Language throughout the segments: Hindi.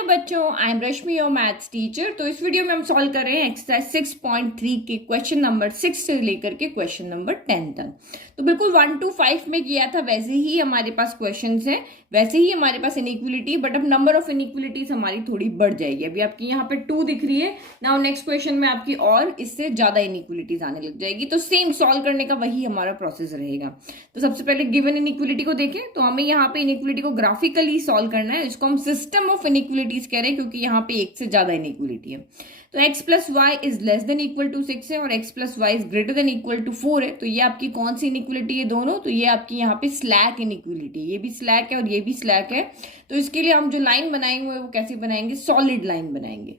हेलो बच्चों, I am Rashmi your maths teacher. तो इस वीडियो में हम सॉल्व कर रहे हैं एक्सरसाइज 6.3 के क्वेश्चन नंबर 6 से लेकर के क्वेश्चन नंबर 10 तक। तो बिल्कुल 1 to 5 में किया था, वैसे ही हमारे पास क्वेश्चंस हैं, वैसे ही हमारे पास इनइक्वलिटी, बट अब नंबर ऑफ इनइक्वलिटीज हमारी थोड़ी बढ़ जाएगी। अभी आपकी यहाँ पे 2 दिख रही है ना, नेक्स्ट क्वेश्चन में आपकी और इससे ज्यादा इनइक्वलिटीज आने लग जाएगी। तो सेम सॉल्व करने का वही हमारा प्रोसेस रहेगा। तो सबसे पहले गिवन इनइक्वलिटी को देखें तो हमें यहाँ पे इनइक्वलिटी को ग्राफिकली सॉल्व करना है। इसको हम सिस्टम ऑफ इनइक्वलिटीज कह रहे हैं क्योंकि यहाँ पे एक से ज्यादा इनइक्वलिटी है। तो x plus y is less than equal to 6 है और x plus y is greater than equal to 4 है। तो ये आपकी कौन सी इनइक्वलिटी है दोनों? तो ये आपकी यहाँ पे स्लैक इनइक्वलिटी, ये भी स्लैक है और ये भी स्लैक है। तो इसके लिए हम जो लाइन बनाएंगे वो कैसे बनाएंगे? सॉलिड लाइन बनाएंगे।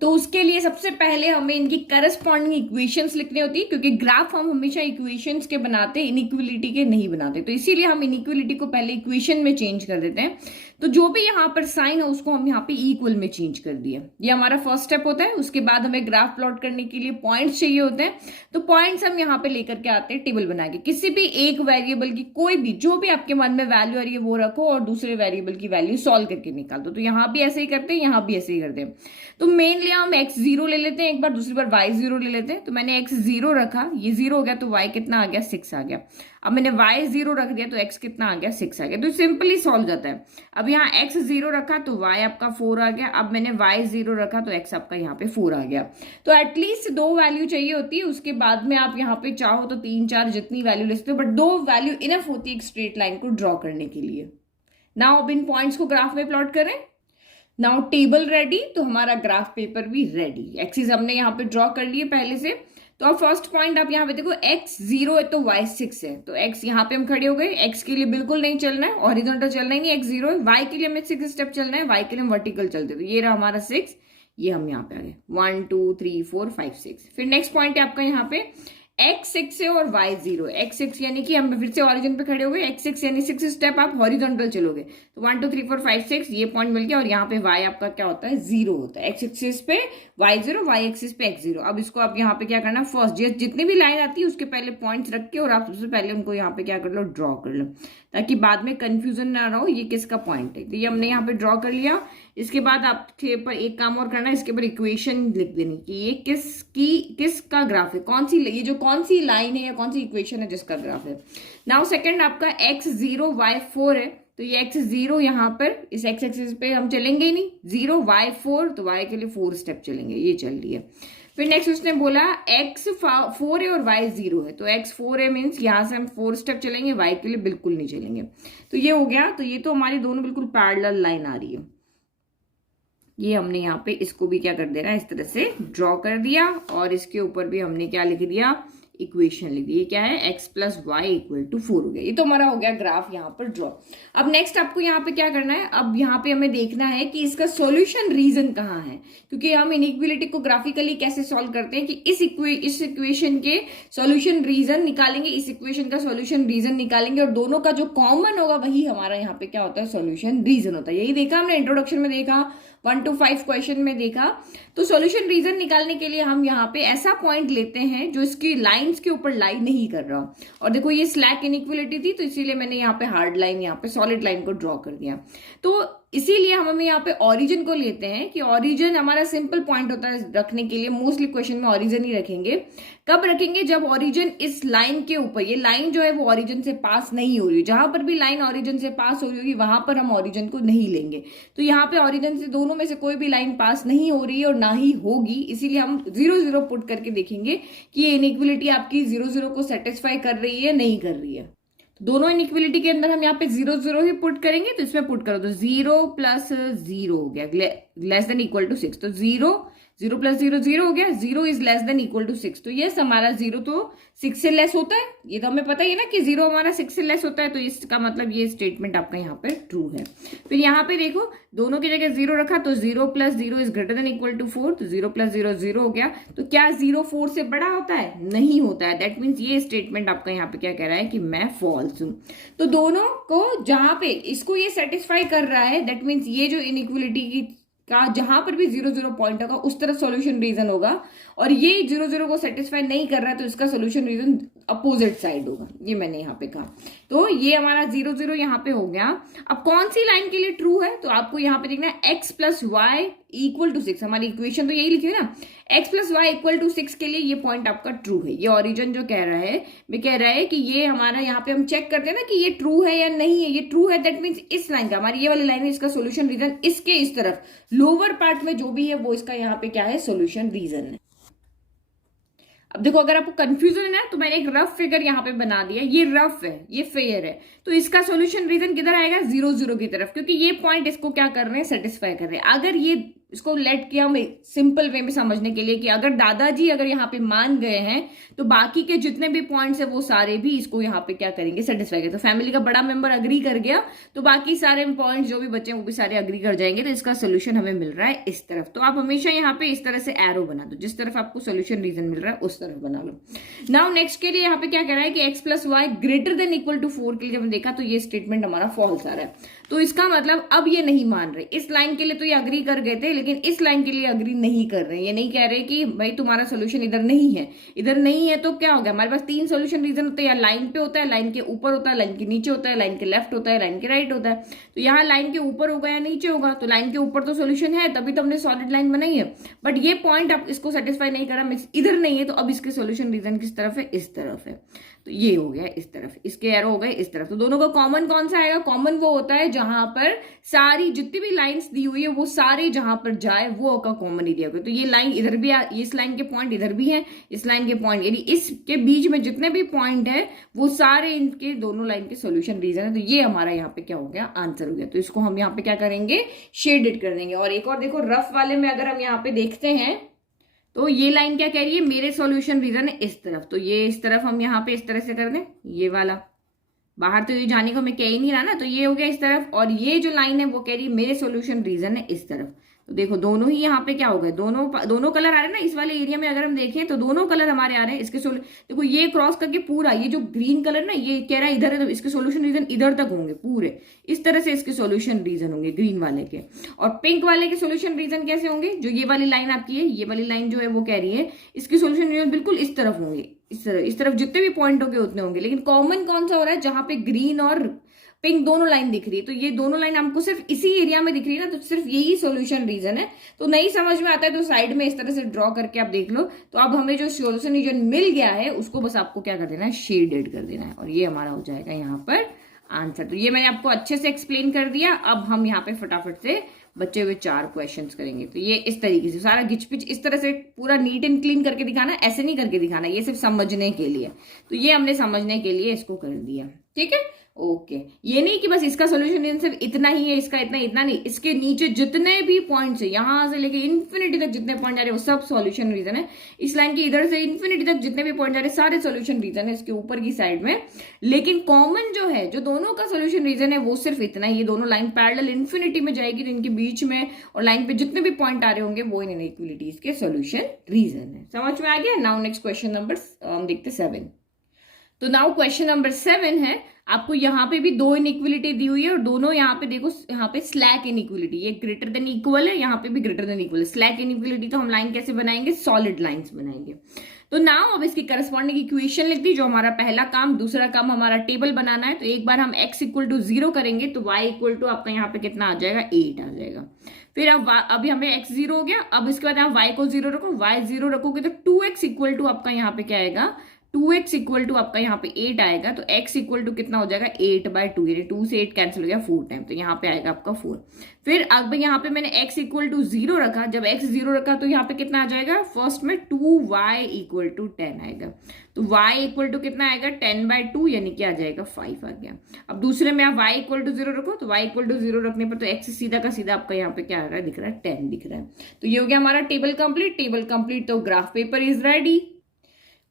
तो उसके लिए सबसे पहले हमें इनकी करस्पॉन्डिंग इक्वेशंस लिखनी होती है, क्योंकि ग्राफ हम हमेशा इक्वेशंस के बनाते हैं, इनइक्वलिटी के नहीं बनाते। तो इसीलिए हम इनइक्वलिटी को पहले इक्वेशन में चेंज कर देते हैं। तो जो भी यहाँ पर साइन है उसको हम यहाँ पे इक्वल में चेंज कर दिया। ये हमारा फर्स्ट स्टेप होता है। उसके बाद हमें ग्राफ प्लॉट करने के लिए पॉइंट्स चाहिए होते हैं। तो पॉइंट्स हम यहाँ पे लेकर के आते हैं टेबल बना के। किसी भी एक वेरिएबल की कोई भी जो भी आपके मन में वैल्यू आ रही है वो रखो और दूसरे वेरिएबल की वैल्यू सॉल्व करके निकाल दो। तो यहाँ भी ऐसे ही करते हैं, यहाँ भी ऐसे ही करते हैं। तो मेनली हम x0 ले लेते हैं एक बार, दूसरी बार y0 ले लेते हैं। तो मैंने x0 रखा, ये 0 हो गया तो y कितना आ गया? 6 आ गया। अब मैंने y0 रख दिया तो x कितना आ गया? 6 आ गया। तो सिंपली सॉल्व जाता है। अब यहाँ x0 रखा तो y आपका 4 आ गया। अब मैंने y0 रखा तो x आपका यहाँ पे 4 आ गया। तो एटलीस्ट 2 वैल्यू चाहिए होती है। उसके बाद में आप यहाँ पे चाहो तो 3 4 जितनी वैल्यू ले सकते हो, बट 2 वैल्यू इनफ होती है एक स्ट्रेट लाइन को ड्रॉ करने के लिए। नाउ अब इन पॉइंट्स को ग्राफ में प्लॉट करें। नाउ टेबल रेडी, तो हमारा ग्राफ पेपर भी रेडी। एक्सिस हमने यहाँ पे ड्रॉ कर लिए पहले से। तो अब फर्स्ट पॉइंट आप यहाँ पे देखो, x0 है तो y 6 है। तो x यहाँ पे हम खड़े हो गए। x के लिए बिल्कुल नहीं चलना है, हॉरिजॉन्टल चलना ही नहीं, x0 है। y के लिए हमें 6 स्टेप चलना है, y के लिए हम वर्टिकल चलते। तो ये रहा हमारा 6, ये हम यहाँ पे आ गए 1 2 3 4 5 6। फिर नेक्स्ट पॉइंट है आपका यहाँ पे x6 है और y0 है। x6 यानी कि हम फिर से ऑरिजिन पे खड़े हो गए। x6 यानी 6 स्टेप आप हॉरिजॉन्टल चलोगे। तो 1 2 3 4 5 6 ये पॉइंट मिल गया। और यहाँ पे y आपका क्या होता है? 0 होता है। x एक्सिस पे y0, y एक्सिस पे x0। अब इसको आप यहाँ पे क्या करना, फर्स्ट जितनी भी लाइन आती है उसके पहले पॉइंट्स रख के और आप सबसे पहले उनको यहाँ पे क्या कर लो? ड्रॉ कर लो, ताकि बाद में कंफ्यूजन ना रहो ये किसका पॉइंट है। तो ये हमने यहाँ पे ड्रॉ कर लिया। इसके बाद आपके पर एक काम और करना है, इसके ऊपर इक्वेशन लिख देनी कि ये किसका ग्राफ है, ये जो कौन सी लाइन है या कौन सी इक्वेशन है जिसका ग्राफ है। नाउ सेकंड आपका x0 y4 है। तो ये x0 यहाँ पर इस x एक्सिस पे हम चलेंगे ही नहीं, 0 y4, तो y के लिए 4 स्टेप चलेंगे, ये चल रही है। फिर नेक्स्ट उसने बोला x4 है और y0 है। तो x4 है मीन्स यहाँ से हम 4 स्टेप चलेंगे, y के लिए बिल्कुल नहीं चलेंगे। तो ये हो गया। तो ये तो हमारी दोनों बिल्कुल पैरेलल लाइन आ रही है। ये हमने यहाँ पे इसको भी क्या कर देना है, इस तरह से ड्रॉ कर दिया। और इसके ऊपर भी हमने क्या लिख दिया? इक्वेशन लिख दी। ये क्या है? x plus y equal to 4 हो गया। ये तो हमारा हो गया ग्राफ यहाँ पर ड्रॉ। अब नेक्स्ट आपको यहाँ पे क्या करना है? अब यहाँ पे हमें देखना है कि इसका सॉल्यूशन रीजन कहाँ है, क्योंकि हम इनइक्वलिटी को ग्राफिकली कैसे सॉल्व करते हैं कि इस इक्वेशन के सॉल्यूशन रीजन निकालेंगे, इस इक्वेशन का सॉल्यूशन रीजन निकालेंगे और दोनों का जो कॉमन होगा वही हमारा यहाँ पे क्या होता है? सॉल्यूशन रीजन होता है। यही देखा हमने इंट्रोडक्शन में, देखा 1 to 5 क्वेश्चन में देखा। तो सॉल्यूशन रीजन निकालने के लिए हम यहाँ पे ऐसा पॉइंट लेते हैं जो इसकी लाइंस के ऊपर लाई नहीं कर रहा। और देखो ये स्लैक इनइक्वलिटी थी, तो इसीलिए मैंने यहाँ पे हार्ड लाइन, यहाँ पे सॉलिड लाइन को ड्रॉ कर दिया। तो इसीलिए हम यहाँ पे ऑरिजिन को लेते हैं कि ऑरिजिन हमारा सिंपल पॉइंट होता है रखने के लिए। मोस्टली क्वेश्चन में ऑरिजिन ही रखेंगे। कब रखेंगे? जब ऑरिजिन इस लाइन के ऊपर, ये लाइन जो है वो ऑरिजिन से पास नहीं हो रही। जहां पर भी लाइन ऑरिजिन से पास हो रही होगी वहां पर हम ऑरिजिन को नहीं लेंगे। तो यहाँ पे ऑरिजिन से दोनों में से कोई भी लाइन पास नहीं हो रही है और ना ही होगी, इसीलिए हम 0 0 पुट करके देखेंगे कि ये इनइक्वलिटी आपकी 0 0 को सेटिस्फाई कर रही है, नहीं कर रही है। तो दोनों इनइक्वलिटी के अंदर हम यहाँ पे 0 0 ही पुट करेंगे। तो इसमें पुट करो तो 0 प्लस 0 हो गया, लेस देन इक्वल टू 6। तो 0 0 प्लस 0 0 हो गया, 0 is less than equal to 6। तो यस, हमारा 0 तो 6 से लेस होता है। ये तो हमें पता ही है ना कि 0 हमारा 6 से लेस होता है। तो इसका मतलब ये स्टेटमेंट आपका यहाँ पे ट्रू है। फिर यहाँ पे देखो दोनों की जगह 0 रखा तो 0 plus 0 is greater than equal to 4। तो 0 प्लस 0 0 हो गया। तो क्या 0 4 से बड़ा होता है? नहीं होता है। दैट मीन्स ये स्टेटमेंट आपका यहाँ पे क्या कह रहा है कि मैं फॉल्स हूं। तो दोनों को जहां पे इसको ये सेटिस्फाई कर रहा है, दैट मीन्स ये जो इनइक्वलिटी की का जहां पर भी 0 0 पॉइंट होगा उस तरह सॉल्यूशन रीजन होगा। और ये 0 0 को सेटिस्फाई नहीं कर रहा है तो इसका सॉल्यूशन रीजन अपोजिट साइड होगा, ये मैंने यहाँ पे कहा। तो ये हमारा 0 0 यहाँ पे हो गया। अब कौन सी लाइन के लिए ट्रू है, तो आपको यहाँ पे देखना है x plus y equal to 6, हमारी इक्वेशन तो यही लिखी है ना, x plus y equal to 6 के लिए ये पॉइंट आपका ट्रू है। ये ओरिजिन जो कह रहा है, मैं कह रहा है कि ये हमारा यहाँ पे हम चेक करते हैं ना कि ये ट्रू है या नहीं है। ये ट्रू है, दैट मीन्स इस लाइन का, हमारी ये वाली लाइन है, इसका सोल्यूशन रीजन इसके इस तरफ लोअर पार्ट में जो भी है वो इसका यहाँ पे क्या है, सोल्यूशन रीजन है। अब देखो, अगर आपको कंफ्यूजन है ना, तो मैंने एक रफ फिगर यहाँ पे बना दिया, ये रफ है, ये फेयर है, तो इसका सॉल्यूशन रीजन किधर आएगा, 0 0 की तरफ, क्योंकि ये पॉइंट इसको क्या कर रहे हैं, सेटिस्फाई कर रहे हैं। अगर ये इसको लेट किया हम सिंपल वे में समझने के लिए कि अगर दादाजी अगर यहाँ पे मान गए हैं तो बाकी के जितने भी पॉइंट्स है वो सारे भी इसको यहाँ पे क्या करेंगे, सेटिस्फाई करेंगे। तो फैमिली का बड़ा मेंबर अग्री कर गया तो बाकी सारे पॉइंट्स जो भी बचे वो भी सारे अग्री कर जाएंगे, तो इसका सोल्यूशन हमें मिल रहा है इस तरफ। तो आप हमेशा यहाँ पे इस तरह से एरो बना दो, जिस तरफ आपको सोल्यूशन रीजन मिल रहा है उस तरफ बना लो। नाउ नेक्स्ट के लिए यहाँ पे क्या कह रहा है कि x plus y greater than equal to 4 के लिए जब देखा तो ये स्टेटमेंट हमारा फॉल्स आ रहा है। तो इसका मतलब अब ये नहीं मान रहे, इस लाइन के लिए तो ये अग्री कर गए थे लेकिन इस लाइन के लिए अग्री नहीं कर रहे। ये नहीं कह रहे कि भाई तुम्हारा सोल्यूशन इधर नहीं है, इधर नहीं है तो क्या हो गया, हमारे पास 3 सोल्यूशन रीजन होते हैं, या लाइन पे होता है, लाइन के ऊपर होता है, लाइन के नीचे होता है, लाइन के लेफ्ट होता है, लाइन के राइट होता है। तो यहाँ लाइन के ऊपर होगा या नीचे होगा, तो लाइन के ऊपर तो सोल्यूशन है, तभी तो हमने सॉलिड लाइन बनाई है। बट ये पॉइंट अब इसको सेटिस्फाई नहीं करा, इधर नहीं है, तो अब इसके सोल्यूशन रीजन किस तरफ है, इस तरफ है। तो ये हो गया इस तरफ, इसके एरो हो गए इस तरफ। तो दोनों का कॉमन कौन सा आएगा, कॉमन वो होता है जहां पर सारी जितनी भी लाइंस दी हुई है वो सारे जहां पर जाए वो का कॉमन एरिया होगा। तो ये लाइन इधर भी, इस लाइन के पॉइंट इधर भी है, इस लाइन के पॉइंट, यानी इसके बीच में जितने भी पॉइंट है वो सारे इनके दोनों लाइन के सोल्यूशन रीजन है। तो ये हमारा यहाँ पे क्या हो गया, आंसर हो गया। तो इसको हम यहाँ पे क्या करेंगे, शेडेड कर देंगे। और एक और देखो, रफ वाले में अगर हम यहाँ पे देखते हैं तो ये लाइन क्या कह रही है, मेरे सॉल्यूशन रीजन है इस तरफ, तो ये इस तरफ हम यहाँ पे इस तरह से कर दें, ये वाला बाहर तो ये जाने को मैं कह ही नहीं रहा ना, तो ये हो गया इस तरफ। और ये जो लाइन है वो कह रही है मेरे सॉल्यूशन रीजन है इस तरफ। तो देखो दोनों ही यहाँ पे क्या हो गए, दोनों कलर आ रहे हैं ना इस वाले एरिया में। अगर हम देखें तो दोनों कलर हमारे आ रहे हैं इसके देखो ये क्रॉस करके पूरा ये जो ग्रीन कलर ना ये कह रहा है इधर है, तो इसके सॉल्यूशन रीजन इधर तक होंगे पूरे, इस तरह से इसके सॉल्यूशन रीजन होंगे ग्रीन वाले के। और पिंक वाले के सॉल्यूशन रीजन कैसे होंगे, जो ये वाली लाइन आपकी है, ये वाली लाइन जो है वो कह रही है इसके सॉल्यूशन रीजन बिल्कुल इस तरफ होंगे, इस तरफ जितने भी पॉइंट होंगे उतने होंगे। लेकिन कॉमन कौन सा हो रहा है, जहां पे ग्रीन और पिंक दोनों लाइन दिख रही है, तो ये दोनों लाइन हमको सिर्फ इसी एरिया में दिख रही है ना, तो सिर्फ यही सॉल्यूशन रीजन है। तो नहीं समझ में आता है तो साइड में इस तरह से ड्रॉ करके आप देख लो। तो अब हमें जो सॉल्यूशन रीजन मिल गया है उसको बस आपको क्या कर देना है, शेडेड कर देना है, और ये हमारा हो जाएगा यहाँ पर आंसर। तो ये मैंने आपको अच्छे से एक्सप्लेन कर दिया। अब हम यहाँ पे फटाफट से बचे हुए 4 क्वेश्चंस करेंगे। तो ये इस तरीके से सारा गिचपिच इस तरह से पूरा नीट एंड क्लीन करके दिखाना, ऐसे नहीं करके दिखाना, ये सिर्फ समझने के लिए। तो ये हमने समझने के लिए इसको कर दिया, ठीक है, ओके। ये नहीं कि बस इसका सोल्यूशन सिर्फ इतना ही है, इसका इतना नहीं, इसके नीचे जितने भी पॉइंट्स है यहां से लेके इन्फिनिटी तक जितने पॉइंट आ रहे हैं वो सब सॉल्यूशन रीजन है। इस लाइन के इधर से इन्फिनिटी तक जितने भी पॉइंट आ रहे हैं सारे सॉल्यूशन रीजन है इसके ऊपर की साइड में। लेकिन कॉमन जो है, जो दोनों का सोल्यूशन रीजन है वो सिर्फ इतना ही, ये दोनों लाइन पैरेलल इन्फिनिटी में जाएगी, तो इनके बीच में और लाइन पे जितने भी पॉइंट आ रहे होंगे वो इन इनइक्वलिटीज के सोल्यूशन रीजन है। समझ में आ गया। नाउ नेक्स्ट क्वेश्चन नंबर हम देखते 7। तो नाउ क्वेश्चन नंबर 7 है, आपको यहाँ पे भी 2 इनइक्वलिटी दी हुई है और दोनों यहाँ पे देखो, यहाँ पे स्लैक इनइक्वलिटी, ये ग्रेटर देन इक्वल है, यहाँ पे भी ग्रेटर देन इक्वल है। स्लैक इनइक्वलिटी तो हम लाइन कैसे बनाएंगे, सॉलिड लाइंस बनाएंगे। तो नाउ अब इसकी करस्पॉन्डिंग इक्वेशन लिख दी, जो हमारा पहला काम। दूसरा काम हमारा टेबल बनाना है। तो एक बार हम x इक्वल टू 0 करेंगे तो y इक्वल टू आपका यहाँ पे कितना आ जाएगा, 8 आ जाएगा। फिर अब अभी हमें x 0 हो गया, अब इसके बाद आप y को 0 रखो, y 0 रखोगे तो 2x इक्वल टू आपका यहाँ पे क्या आएगा, 2x इक्वल टू आपका यहाँ पे 8 आएगा। तो x इक्वल टू कितना हो जाएगा, 8/2, यानी 2 से 8 कैंसिल हो गया 4 टाइम, तो यहाँ पे आएगा आपका 4। फिर अब यहाँ पे मैंने x इक्वल टू 0 रखा, जब x 0 रखा तो यहाँ पे कितना आ जाएगा, फर्स्ट में 2y इक्वल टू 10 आएगा। तो y इक्वल टू कितना आएगा, 10/2, यानी कि आ जाएगा 5 आ गया। अब दूसरे में आप y इक्वल टू 0 रखो, तो y इक्वल टू 0 रखने पर तो x सीधा का सीधा आपका यहाँ पे क्या आ रहा है, दिख रहा है 10 दिख रहा है। तो ये हो गया हमारा टेबल कंप्लीट। टेबल कंप्लीट तो graph paper is ready.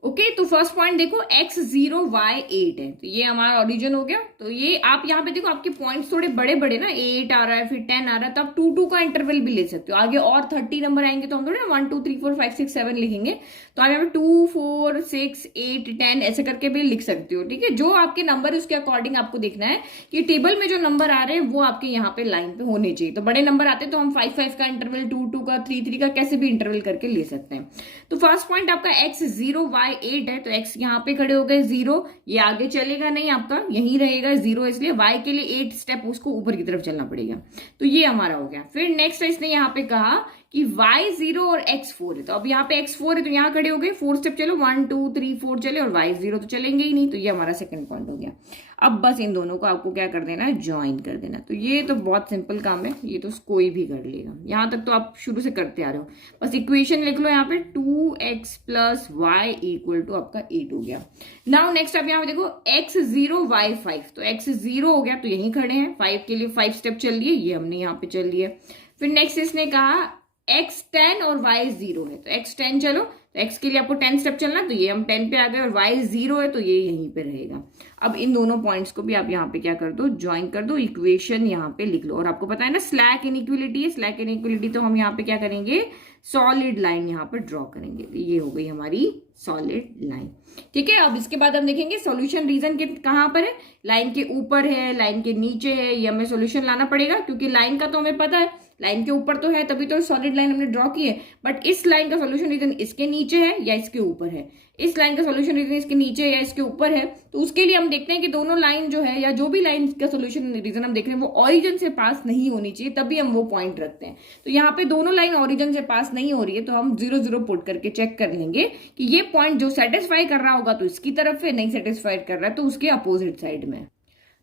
Okay, तो फर्स्ट पॉइंट देखो x 0 y 8 है, तो ये हमारा ओरिजिन हो गया। तो ये आप यहाँ पे देखो आपके पॉइंट्स थोड़े बड़े बड़े ना, 8 आ रहा है फिर 10 आ रहा है, तो आप 2 का इंटरवल भी ले सकते हो। आगे और 30 नंबर आएंगे तो हम थोड़े 1 2 3 4 5 6 7 लिखेंगे, तो आप यहाँ पे 2 4 6 8 10 ऐसे करके भी लिख सकते हो, ठीक है। जो आपके नंबर उसके अकॉर्डिंग आपको देखना है कि टेबल में जो नंबर आ रहे हैं वो आपके यहाँ पे लाइन पे होने चाहिए। तो बड़े नंबर आते हैं तो हम 5 5 का इंटरवल, 2 2 का, 3 3 का कैसे भी इंटरवल करके ले सकते हैं। तो फर्स्ट पॉइंट आपका x 0 y 8 है तो x यहाँ पे खड़े हो गए 0, ये आगे चलेगा नहीं, आपका यहीं रहेगा 0, इसलिए y के लिए 8 स्टेप उसको ऊपर की तरफ चलना पड़ेगा। तो ये हमारा हो गया। फिर नेक्स्ट इसने यहाँ पे कहा कि y 0 और x 4 है, तो अब यहाँ पे x 4 है तो यहाँ खड़े हो गए, 4 स्टेप चलो, 1 2 3 4 चले, और y 0 तो चलेंगे ही नहीं, तो ये हमारा सेकंड पॉइंट हो गया। अब बस इन दोनों को आपको क्या कर देना है, ज्वाइन कर देना। तो ये तो बहुत सिंपल काम है, ये तो कोई भी कर लेगा, यहाँ तक तो आप शुरू से करते आ रहे हो। बस इक्वेशन लिख लो यहाँ पे 2x + y = आपका 8 हो गया। नाउ नेक्स्ट आप यहाँ पे देखो x 0 y 5, तो x 0 हो गया तो यहीं खड़े हैं, 5 के लिए 5 स्टेप चल लिए, ये हमने यहाँ पे चल लिए। फिर नेक्स्ट इसने कहा x 10 और y 0 है, तो x 10 चलो, तो x के लिए आपको 10 स्टेप चलना, तो ये हम 10 पे आ गए, और y 0 है तो ये यहीं पे रहेगा। अब इन दोनों पॉइंट्स को भी आप यहाँ पे क्या कर दो, ज्वाइन कर दो, इक्वेशन यहाँ पे लिख लो। और आपको पता है ना स्लैक इनइक्वलिटी है, स्लैक इनइक्वलिटी तो हम यहाँ पे क्या करेंगे, सॉलिड लाइन यहाँ पे ड्रॉ करेंगे। तो ये हो गई हमारी सॉलिड लाइन, ठीक है। अब इसके बाद हम देखेंगे सॉल्यूशन रीजन के कहाँ पर है, लाइन के ऊपर है, लाइन के नीचे है, ये हमें सॉल्यूशन लाना पड़ेगा, क्योंकि लाइन का तो हमें पता है लाइन के ऊपर तो है, तभी तो सॉलिड लाइन हमने ड्रॉ की है। बट इस लाइन का सॉल्यूशन रीजन इसके नीचे है या इसके ऊपर है, इस लाइन का सॉल्यूशन रीजन इसके नीचे या इसके ऊपर है, तो उसके लिए हम देखते हैं कि दोनों लाइन जो है या जो भी लाइन का सॉल्यूशन रीजन हम देख रहे हैं वो ऑरिजिन से पास नहीं होनी चाहिए, तभी हम वो पॉइंट रखते हैं। तो यहाँ पे दोनों लाइन ऑरिजिन से पास नहीं हो रही है, तो हम 0 0 पुट करके चेक कर लेंगे कि ये पॉइंट जो सेटिस्फाई कर रहा होगा तो इसकी तरफ है, नहीं सेटिस्फाई कर रहा है तो उसके अपोजिट साइड में।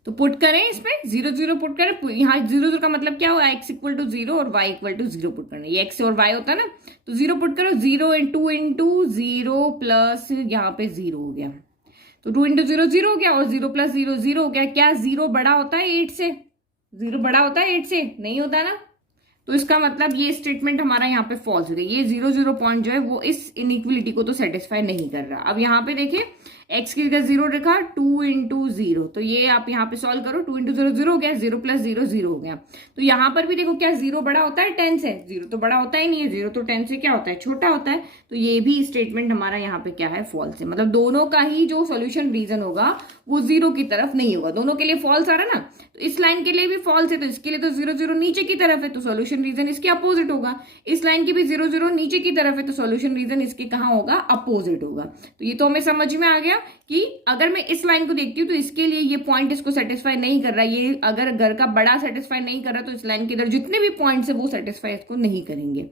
तो पुट करें इसमें 0 0 पुट करें, यहाँ 0 0 का मतलब क्या हुआ, x = 0 और y = 0 पुट करना, ये x और y होता है ना, तो 0 पुट करो, 0 × 2 × 0 प्लस यहाँ पे 0 हो गया, तो 2 × 0 0 हो गया, और 0 + 0 0 हो गया। क्या 0 बड़ा होता है 8 से, 0 बड़ा होता है 8 से, नहीं होता ना, तो इसका मतलब ये स्टेटमेंट हमारा यहाँ पे फॉल्स हो गया, ये 0 0 पॉइंट जो है वो इस इनइक्वलिटी को तो सेटिस्फाई नहीं कर रहा। अब यहाँ पे देखिए x की जगह 0 रखा, 2 × 0, तो ये आप यहाँ पे सॉल्व करो, 2 × 0 0 हो गया, 0 + 0 0 हो गया। तो यहाँ पर भी देखो क्या 0 बड़ा होता है 10 से, 0 तो बड़ा होता ही नहीं है, 0 तो 10 से क्या होता है, छोटा होता है। तो ये भी स्टेटमेंट हमारा यहाँ पे क्या है, फॉल्स है। मतलब दोनों का ही जो सोल्यूशन रीजन होगा वो 0 की तरफ नहीं होगा, दोनों के लिए फॉल्स आ रहा है ना, तो इस लाइन के लिए भी फॉल्स है, तो इसके लिए तो 0 0 नीचे की तरफ है, तो सोल्यूशन रीजन इसके अपोजिट होगा। इस लाइन की भी 0 0 नीचे की तरफ है, तो सोल्यूशन रीजन इसके कहाँ होगा, अपोजिट होगा। तो ये तो हमें समझ में आ गया कि अगर मैं इस लाइन को देखती हूँ तो इसके लिए ये पॉइंट इसको सेटिस्फाई नहीं कर रहा, ये अगर घर का बड़ा सेटिस्फाई नहीं कर रहा तो इस लाइन के इधर जितने भी पॉइंट्स है वो सेटिस्फाई इसको नहीं करेंगे।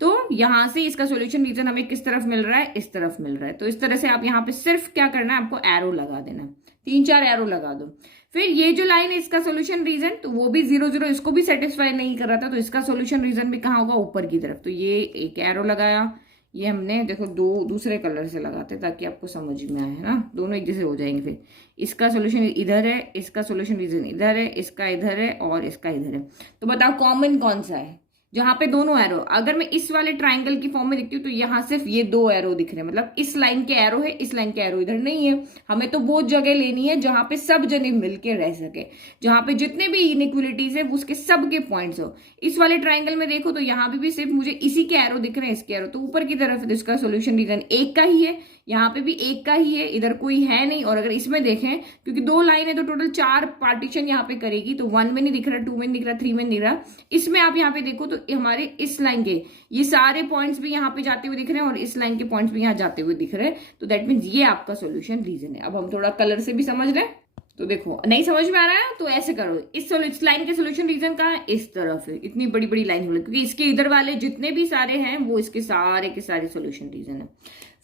तो यहां से इसका सॉल्यूशन रीजन हमें किस तरफ मिल रहा है, इस तरफ मिल रहा है। तो इस तरह से आप यहाँ पे सिर्फ क्या करना है, आपको एरो लगा देना, 3-4 एरो लगा दो। फिर ये जो लाइन है इसका सॉल्यूशन रीजन, तो वो भी 0 0 इसको भी सेटिस्फाई नहीं कर रहा था, तो इसका सॉल्यूशन रीजन भी कहाँ होगा, ऊपर की तरफ। तो ये एक एरो लगाया, ये हमने देखो दूसरे कलर से लगाते ताकि आपको समझ में आए, है ना, दोनों एक जैसे हो जाएंगे। फिर इसका सॉल्यूशन इधर है, इसका सॉल्यूशन रीजन इधर है, इसका इधर है और इसका इधर है। तो बताओ कॉमन कौन सा है जहां पे दोनों एरो, अगर मैं इस वाले ट्राइंगल की फॉर्म में दिखती हूँ तो यहाँ सिर्फ ये 2 एरो दिख रहे हैं, मतलब इस लाइन के एरो है, इस लाइन के एरो इधर नहीं है। हमें तो वो जगह लेनी है जहां पे सब जने मिलके रह सके, जहां पे जितने भी इनइक्वलिटीज है उसके सब के पॉइंट्स हो। इस वाले ट्राइंगल में देखो तो यहाँ पे भी सिर्फ मुझे इसी के एरो दिख रहे हैं, इसके एरो तो ऊपर की तरफ है, तो इसका सोल्यूशन रीजन एक का ही है, यहाँ पे भी एक का ही है, इधर कोई है नहीं। और अगर इसमें देखें, क्योंकि 2 लाइन है तो टोटल 4 पार्टीशन यहाँ पे करेगी, तो 1 में नहीं दिख रहा, 2 में नहीं दिख रहा, 3 में नहीं दिख रहा। इसमें आप यहाँ पे देखो तो हमारे इस लाइन के ये सारे पॉइंट्स भी यहाँ पे जाते हुए दिख रहे हैं और इस लाइन के पॉइंट्स भी यहाँ जाते हुए दिख रहे हैं, तो दैट मीन्स ये आपका सोल्यूशन रीजन है। अब हम थोड़ा कलर से भी समझ रहे हैं, तो देखो नहीं समझ में आ रहा है तो ऐसे करो, इस लाइन के सोल्यूशन रीजन का इस तरफ है, इतनी बड़ी बड़ी लाइन हो रही है क्योंकि इसके इधर वाले जितने भी सारे हैं वो इसके सारे के सारे सोल्यूशन रीजन है।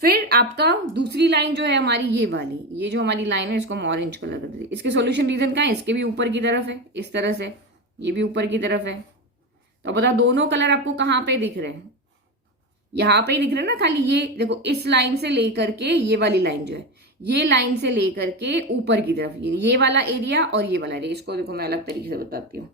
फिर आपका दूसरी लाइन जो है हमारी ये वाली, ये जो हमारी लाइन है इसको हम ऑरेंज कलर कर देते, इसके सोल्यूशन रीजन का है, इसके भी ऊपर की तरफ है इस तरह से, ये भी ऊपर की तरफ है। तो बताओ दोनों कलर आपको कहाँ पे दिख रहे हैं, यहाँ पे ही दिख रहे हैं ना, खाली ये देखो इस लाइन से लेकर के ये वाली लाइन जो है, ये लाइन से लेकर के ऊपर की तरफ ये वाला एरिया और ये वाला एरिया, इसको देखो मैं अलग तरीके से बताती हूँ।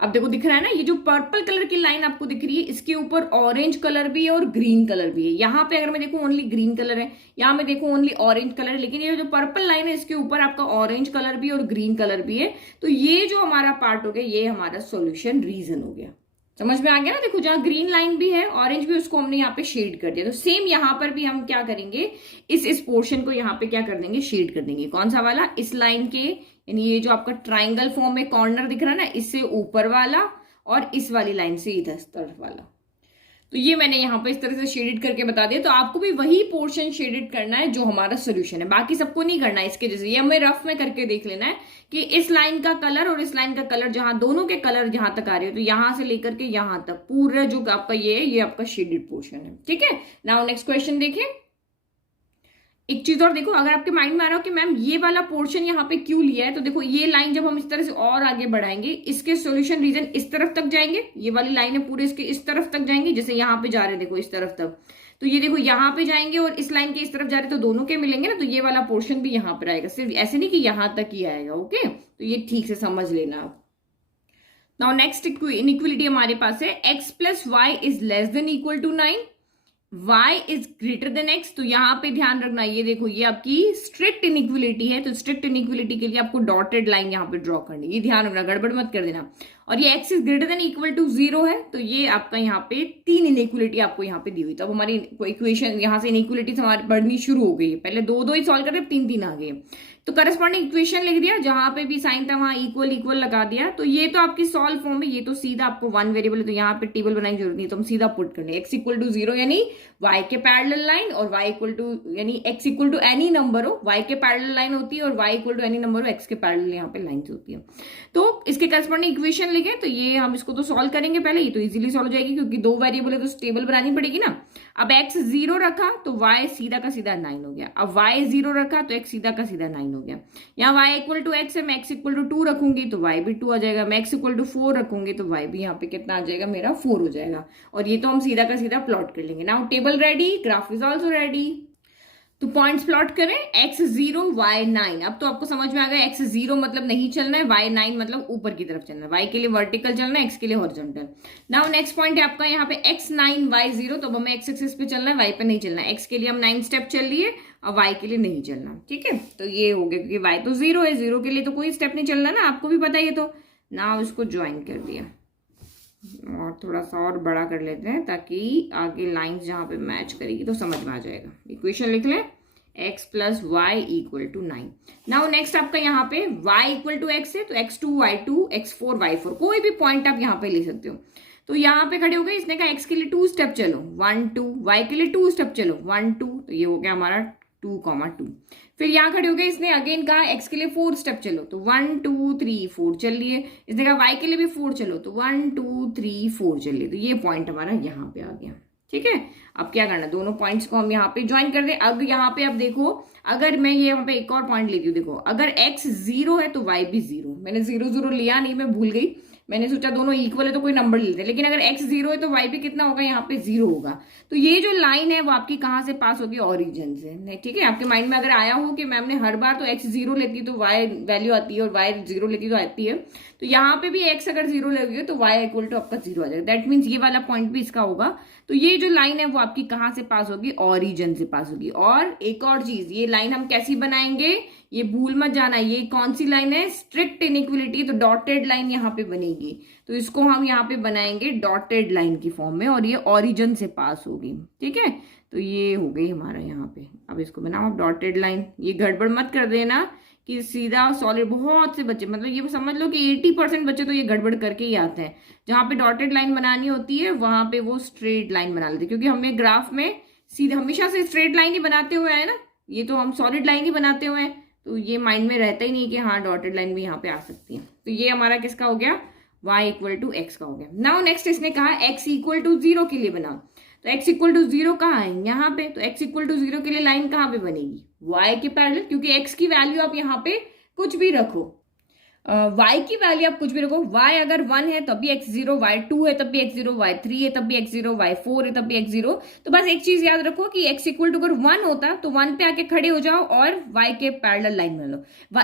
अब देखो दिख रहा है ना, ये जो पर्पल कलर की लाइन आपको दिख रही है इसके ऊपर ऑरेंज कलर भी है और ग्रीन कलर भी है। यहाँ पे अगर मैं देखूं ओनली ग्रीन कलर है, यहाँ मैं देखूं ओनली ऑरेंज कलर है, लेकिन ये जो पर्पल लाइन है इसके ऊपर आपका ऑरेंज कलर भी और ग्रीन कलर भी है। तो ये जो हमारा पार्ट हो गया ये हमारा सॉल्यूशन रीजन हो गया। समझ में आ गया ना, देखो जहां ग्रीन लाइन भी है ऑरेंज भी, उसको हमने यहाँ पे शेड कर दिया। तो सेम यहाँ पर भी हम क्या करेंगे, इस पोर्शन को यहाँ पे क्या कर देंगे, शेड कर देंगे। कौन सा वाला, इस लाइन के, यानी ये जो आपका ट्राइंगल फॉर्म में कॉर्नर दिख रहा है ना, इससे ऊपर वाला और इस वाली लाइन से इधर तरफ वाला। तो ये मैंने यहाँ पे इस तरह से शेडेड करके बता दिया। तो आपको भी वही पोर्शन शेडेड करना है जो हमारा सोल्यूशन है, बाकी सबको नहीं करना है इसके जैसे। ये हमें रफ में करके देख लेना है कि इस लाइन का कलर और इस लाइन का कलर, जहां दोनों के कलर जहां तक आ रहे हो, तो यहां से लेकर के यहां तक पूरा जो आपका ये है, ये आपका शेडेड पोर्शन है। ठीक है, नाउ नेक्स्ट क्वेश्चन देखिए। एक चीज और देखो, अगर आपके माइंड में आ रहा हो कि मैम ये वाला पोर्शन यहाँ पे क्यों लिया है, तो देखो ये लाइन जब हम इस तरह से और आगे बढ़ाएंगे, इसके सॉल्यूशन रीजन इस तरफ तक जाएंगे। ये वाली लाइन है पूरे इसके इस तरफ तक जाएंगे, जैसे यहाँ पे जा रहे हैं देखो इस तरफ तक, तो ये देखो यहाँ पे जाएंगे और इस लाइन के इस तरफ जा रहे हैं, तो दोनों के मिलेंगे ना, तो ये वाला पोर्शन भी यहाँ पर आएगा। सिर्फ ऐसे नहीं कि यहाँ तक ही आएगा। ओके, तो ये ठीक से समझ लेना आप। नाउ नेक्स्ट इनइक्वलिटी हमारे पास है x plus y is less than equal to 9, y is greater than x। तो यहाँ पे ध्यान रखना, ये देखो ये आपकी स्ट्रिक्ट इनइक्वलिटी है, तो स्ट्रिक्ट इनइक्वलिटी के लिए आपको डॉटेड लाइन यहाँ पे ड्रॉ करनी है, ये ध्यान रखना, गड़बड़ मत कर देना। और ये x is greater than equal to 0 है, तो ये आपका यहाँ पे 3 इनइक्वलिटी आपको यहाँ पे दी हुई। तो अब हमारी इक्वेशन यहाँ से इनइक्वलिटी हमारी बढ़नी शुरू हो गई है। पहले 2 ही सॉल्व करते, 3 आ गए। तो करस्पॉन्डिंग इक्वेशन लिख दिया, जहां पे भी साइन था वहां इक्वल इक्वल लगा दिया। तो ये तो आपकी सॉल्व फॉर्म है, ये तो सीधा आपको 1 वेरिएबल है, तो यहाँ पे टेबल बनाने की जरूरत नहीं, तो हम सीधा पुट कर ले x इक्वल टू 0 यानी y के पैरेलल लाइन, और y इक्वल टू यानी x equal to any number हो, y के पैरेलल लाइन होती है, और y equal to any number हो, x के पैरेलल यहाँ पे लाइन होती है। तो इसके करस्पॉन्डिंग इक्वेशन लिखे, तो ये हम इसको तो सॉल्व करेंगे पहले, ये तो इजीली सॉल्व हो जाएगी क्योंकि 2 वेरिएबल है तो टेबल बनानी पड़ेगी ना। अब x 0 रखा तो y सीधा का सीधा 9 हो गया। अब y 0 रखा तो x सीधा का सीधा 9 हो गया। यहाँ y इक्वल टू x है, मैं x इक्वल टू 2 रखूंगी तो y भी 2 आ जाएगा। मैं x इक्वल टू 4 रखूंगी तो y भी यहाँ पे कितना आ जाएगा, मेरा 4 हो जाएगा। और ये तो हम सीधा का सीधा प्लॉट कर लेंगे। Now table ready, graph is also ready. तो पॉइंट्स प्लॉट करें, x 0 y 9। अब तो आपको समझ में आ गया x 0 मतलब नहीं चलना है, y 9 मतलब ऊपर की तरफ चलना है। y के लिए वर्टिकल चलना है, x के लिए हॉरिजॉन्टल। नाउ नेक्स्ट पॉइंट है आपका यहाँ पे x 9 y 0, तो अब हमें x एक्सिस पे चलना है, y पे नहीं चलना है। x के लिए हम 9 स्टेप चल लिए और y के लिए नहीं चलना। ठीक है, तो ये हो गया क्योंकि y तो 0 है, 0 के लिए तो कोई स्टेप नहीं चलना ना, आपको भी पता ही है। तो नाउ इसको ज्वाइन कर दिया और थोड़ा सा और बड़ा कर लेते हैं ताकि आगे लाइंस जहाँ पे मैच करेगी तो समझ में आ जाएगा। इक्वेशन लिख लें, x plus y equal to 9। Now next आपका यहाँ पे y इक्वल टू x है, तो x2 y2 x4 y4 कोई भी पॉइंट आप यहाँ पे ले सकते हो। तो यहाँ पे खड़े हो गए, इसने कहा x के लिए 2 स्टेप चलो 1 2, y के लिए 2 स्टेप चलो 1 2, तो ये हो गया हमारा 2 2। फिर यहाँ खड़े हो गए, इसने अगेन कहा x के लिए 4 स्टेप चलो, तो 1 2 3 4 चल लिए। इसने कहा y के लिए भी 4 चलो, तो 1 2 3 4 चल लिए। तो ये पॉइंट हमारा यहाँ पे आ गया। ठीक है, अब क्या करना, दोनों पॉइंट्स को हम यहाँ पे ज्वाइन कर दें। अब यहाँ पे अब देखो, अगर मैं ये यहाँ पे एक और पॉइंट लेती हूँ, देखो अगर x 0 है तो y भी 0। मैंने 0 0 लिया नहीं, मैं भूल गई, मैंने सोचा दोनों इक्वल है तो कोई नंबर लेते हैं, लेकिन अगर x 0 है तो y भी कितना होगा, यहाँ पे 0 होगा। तो ये जो लाइन है वो आपकी कहाँ से पास होगी, ओरिजिन से। ठीक है, आपके माइंड में अगर आया हो कि मैम ने हर बार तो x 0 लेती है तो y वैल्यू आती है और y 0 लेती है तो आती है, तो यहाँ पे भी x अगर 0 लगेगी तो y इक्वल टू आपका 0 आ जाएगा। दैट मीन्स ये वाला पॉइंट भी इसका होगा। तो ये जो लाइन है वो आपकी कहाँ से पास होगी, ओरिजिन से पास होगी। और एक और चीज, ये लाइन हम कैसी बनाएंगे, ये भूल मत जाना, ये कौन सी लाइन है, स्ट्रिक्ट इनइक्वलिटी, तो डॉटेड लाइन यहाँ पे बनेगी। तो इसको हम यहाँ पे बनाएंगे डॉटेड लाइन की फॉर्म में, और ये ओरिजिन से पास होगी। ठीक है, तो ये हो गई हमारा यहाँ पे। अब इसको बनाओ डॉटेड लाइन, ये गड़बड़ मत कर देना कि सीधा सॉलिड। बहुत से बच्चे, मतलब ये समझ लो कि 80% बच्चे तो ये गड़बड़ करके ही आते हैं। जहाँ पे डॉटेड लाइन बनानी होती है वहां पे वो स्ट्रेट लाइन बना लेते हैं, क्योंकि हमें ग्राफ में सीधे हमेशा से स्ट्रेट लाइन ही बनाते हुए है ना, ये तो हम सॉलिड लाइन ही बनाते हुए हैं, तो ये माइंड में रहता ही नहीं कि हाँ डॉटेड लाइन भी यहाँ पे आ सकती है। तो ये हमारा किसका हो गया, y इक्वल टू एक्स का हो गया। नाउ नेक्स्ट इसने कहा x इक्वल टू 0 के लिए बनाओ, तो x इक्वल टू 0 कहाँ है, यहाँ पे। तो x इक्वल टू 0 के लिए लाइन कहाँ पे बनेगी, y के पैरेलल, क्योंकि x की वैल्यू आप यहाँ पे कुछ भी रखो, y की वैल्यू आप कुछ भी रखो। y अगर 1 है तब भी x0, y2 है तब भी x0, y3 है तब भी x0, y4 है तब भी x0। तो बस एक चीज याद रखो कि x इक्वल टू अगर 1 होता तो 1 पे आके खड़े हो जाओ और y के पैरेलल लाइन बना लो।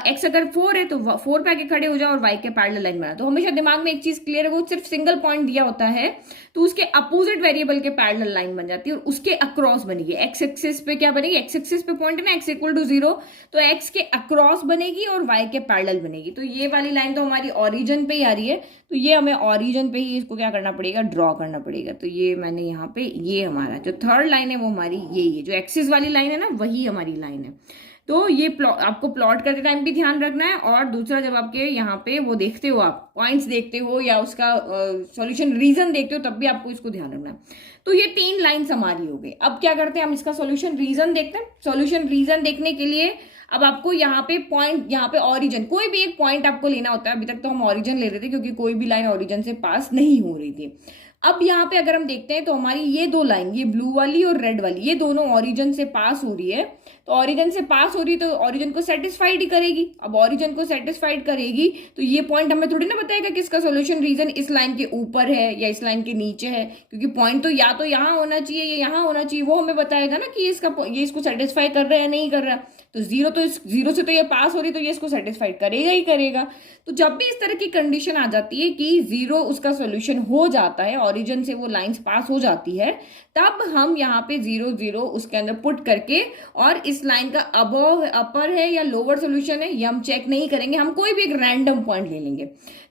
x अगर 4 है तो 4 पे आके खड़े हो जाओ और y के पैरेलल लाइन बना। तो हमेशा दिमाग में एक चीज क्लियर रखो, सिर्फ सिंगल पॉइंट दिया होता है तो उसके अपोजिट वेरिएबल के पैरेलल लाइन बन जाती है और उसके अक्रॉस बनेगी। x एक्सिस पे क्या बनेगी, x एक्सिस पे पॉइंट है ना x इक्वल टू 0, तो x के अक्रॉस बनेगी और y के पैरेलल बनेगी। तो ये वाली लाइन तो हमारी ओरिजिन पे ही आ रही है, तो ये हमें ओरिजिन पे ही इसको क्या करना पड़ेगा, ड्रॉ करना पड़ेगा। तो ये मैंने यहाँ पे, ये हमारा जो थर्ड लाइन है वो हमारी ये जो एक्सिस वाली लाइन है ना वही हमारी लाइन है। तो ये आपको प्लॉट करते टाइम भी ध्यान रखना है, और दूसरा जब आपके यहाँ पे वो देखते हो, आप पॉइंट्स देखते हो या उसका सॉल्यूशन रीजन देखते हो, तब भी आपको इसको ध्यान रखना है। तो ये 3 लाइन्स हमारी हो गई। अब क्या करते हैं, हम इसका सॉल्यूशन रीजन देखते हैं। सॉल्यूशन रीजन देखने के लिए अब आपको यहाँ पे पॉइंट, यहाँ पे ऑरिजिन, कोई भी एक पॉइंट आपको लेना होता है। अभी तक तो हम ऑरिजिन ले रहे थे क्योंकि कोई भी लाइन ऑरिजिन से पास नहीं हो रही थी। अब यहाँ पे अगर हम देखते हैं तो हमारी ये 2 लाइन, ये ब्लू वाली और रेड वाली, ये दोनों ऑरिजिन से पास हो रही है। तो ऑरिजिन से पास हो रही है तो ऑरिजिन को सेटिस्फाइड ही करेगी। अब ऑरिजिन को सेटिस्फाइड करेगी तो ये पॉइंट हमें थोड़ी ना बताएगा कि इसका सॉल्यूशन रीजन इस लाइन के ऊपर है या इस लाइन के नीचे है, क्योंकि पॉइंट तो या तो यहाँ होना चाहिए या यहाँ होना चाहिए। वो हमें बताएगा ना कि ये इसको सेटिस्फाई कर रहा है नहीं कर रहा। तो जीरो से तो ये पास हो रही, तो ये इसको सेटिस्फाइड करेगा ही करेगा। तो जब भी इस तरह की कंडीशन आ जाती है कि 0 उसका सॉल्यूशन हो जाता है, ऑरिजिन से वो लाइंस पास हो जाती है, तब हम यहाँ पे 0 0 उसके अंदर पुट करके, और इस लाइन का अबव अपर है या लोअर सॉल्यूशन है ये हम चेक नहीं करेंगे, हम कोई भी एक रैंडम पॉइंट ले लेंगे।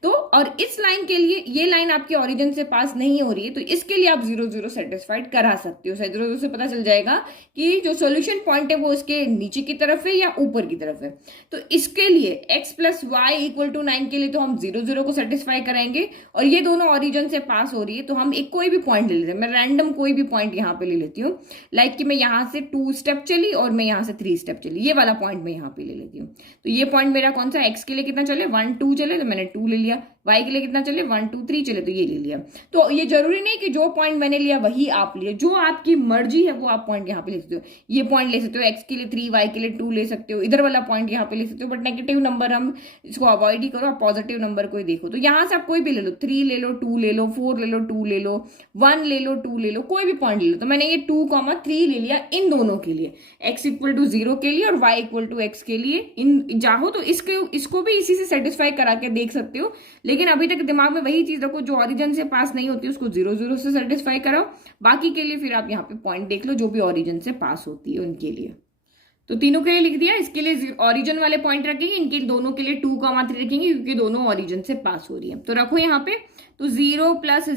तो और इस लाइन के लिए, ये लाइन आपकी ऑरिजिन से पास नहीं हो रही है, तो इसके लिए आप 0 0 सेटिस्फाइड करा सकते हो। 0 0 से पता चल जाएगा कि जो सॉल्यूशन पॉइंट है वो इसके नीचे की तरफ है या ऊपर की तरफ है। तो इसके लिए x plus y equal to 9 के लिए तो हम 0 0 को सेटिस्फाई कराएंगे, और ये दोनों ऑरिजिन से पास हो रही है तो हम एक कोई भी पॉइंट ले लेते हैं। मैं रैंडम कोई भी पॉइंट यहाँ पे ले लेती हूँ, लाइक कि मैं यहाँ से 2 स्टेप चली और मैं यहाँ से 3 स्टेप चली, ये वाला पॉइंट मैं यहाँ पे ले लेती हूँ। तो ये पॉइंट मेरा कौन सा, x के लिए कितना चले 1 2 चले तो मैंने 2 ले लिया, y के लिए कितना चले 1 2 3 चले तो ये ले लिया। तो ये जरूरी नहीं कि जो पॉइंट मैंने लिया वही आप लिए, जो आपकी मर्जी है वो आप पॉइंट यहाँ पे ले सकते हो। ये पॉइंट ले सकते हो, x के लिए 3 y के लिए 2 ले सकते हो, इधर वाला पॉइंट यहाँ पे ले सकते हो। बट नेगेटिव नंबर हम इसको अवॉइड ही करो, आप पॉजिटिव नंबर को ही देखो। तो यहाँ से आप कोई भी ले लो, 3 ले लो, 2 ले लो, 4 ले लो, 2 ले लो, 1 ले लो, 2 ले लो, कोई भी पॉइंट ले लो। तो मैंने ये 2,3 ले लिया इन दोनों के लिए, x इक्वल टू 0 के लिए और y इक्वल टू x के लिए। इन चाहो तो इसको भी इसी से सेटिस्फाई करा के देख सकते हो, लेकिन अभी तक दिमाग में वही चीज रखो, जो ऑरिजिन से पास नहीं होती उसको 0 0 से सेटिस्फाई कराओ। बाकी के लिए फिर आप यहाँ पे पॉइंट देख लो जो भी ऑरिजिन से पास होती है उनके लिए। तो तीनों के लिए लिख दिया, इसके लिए ऑरिजिन वाले पॉइंट रखेंगे, इनके दोनों के लिए 2,3 रखेंगे क्योंकि दोनों ऑरिजिन से पास हो रही है। तो रखो यहाँ पे, तो 0 plus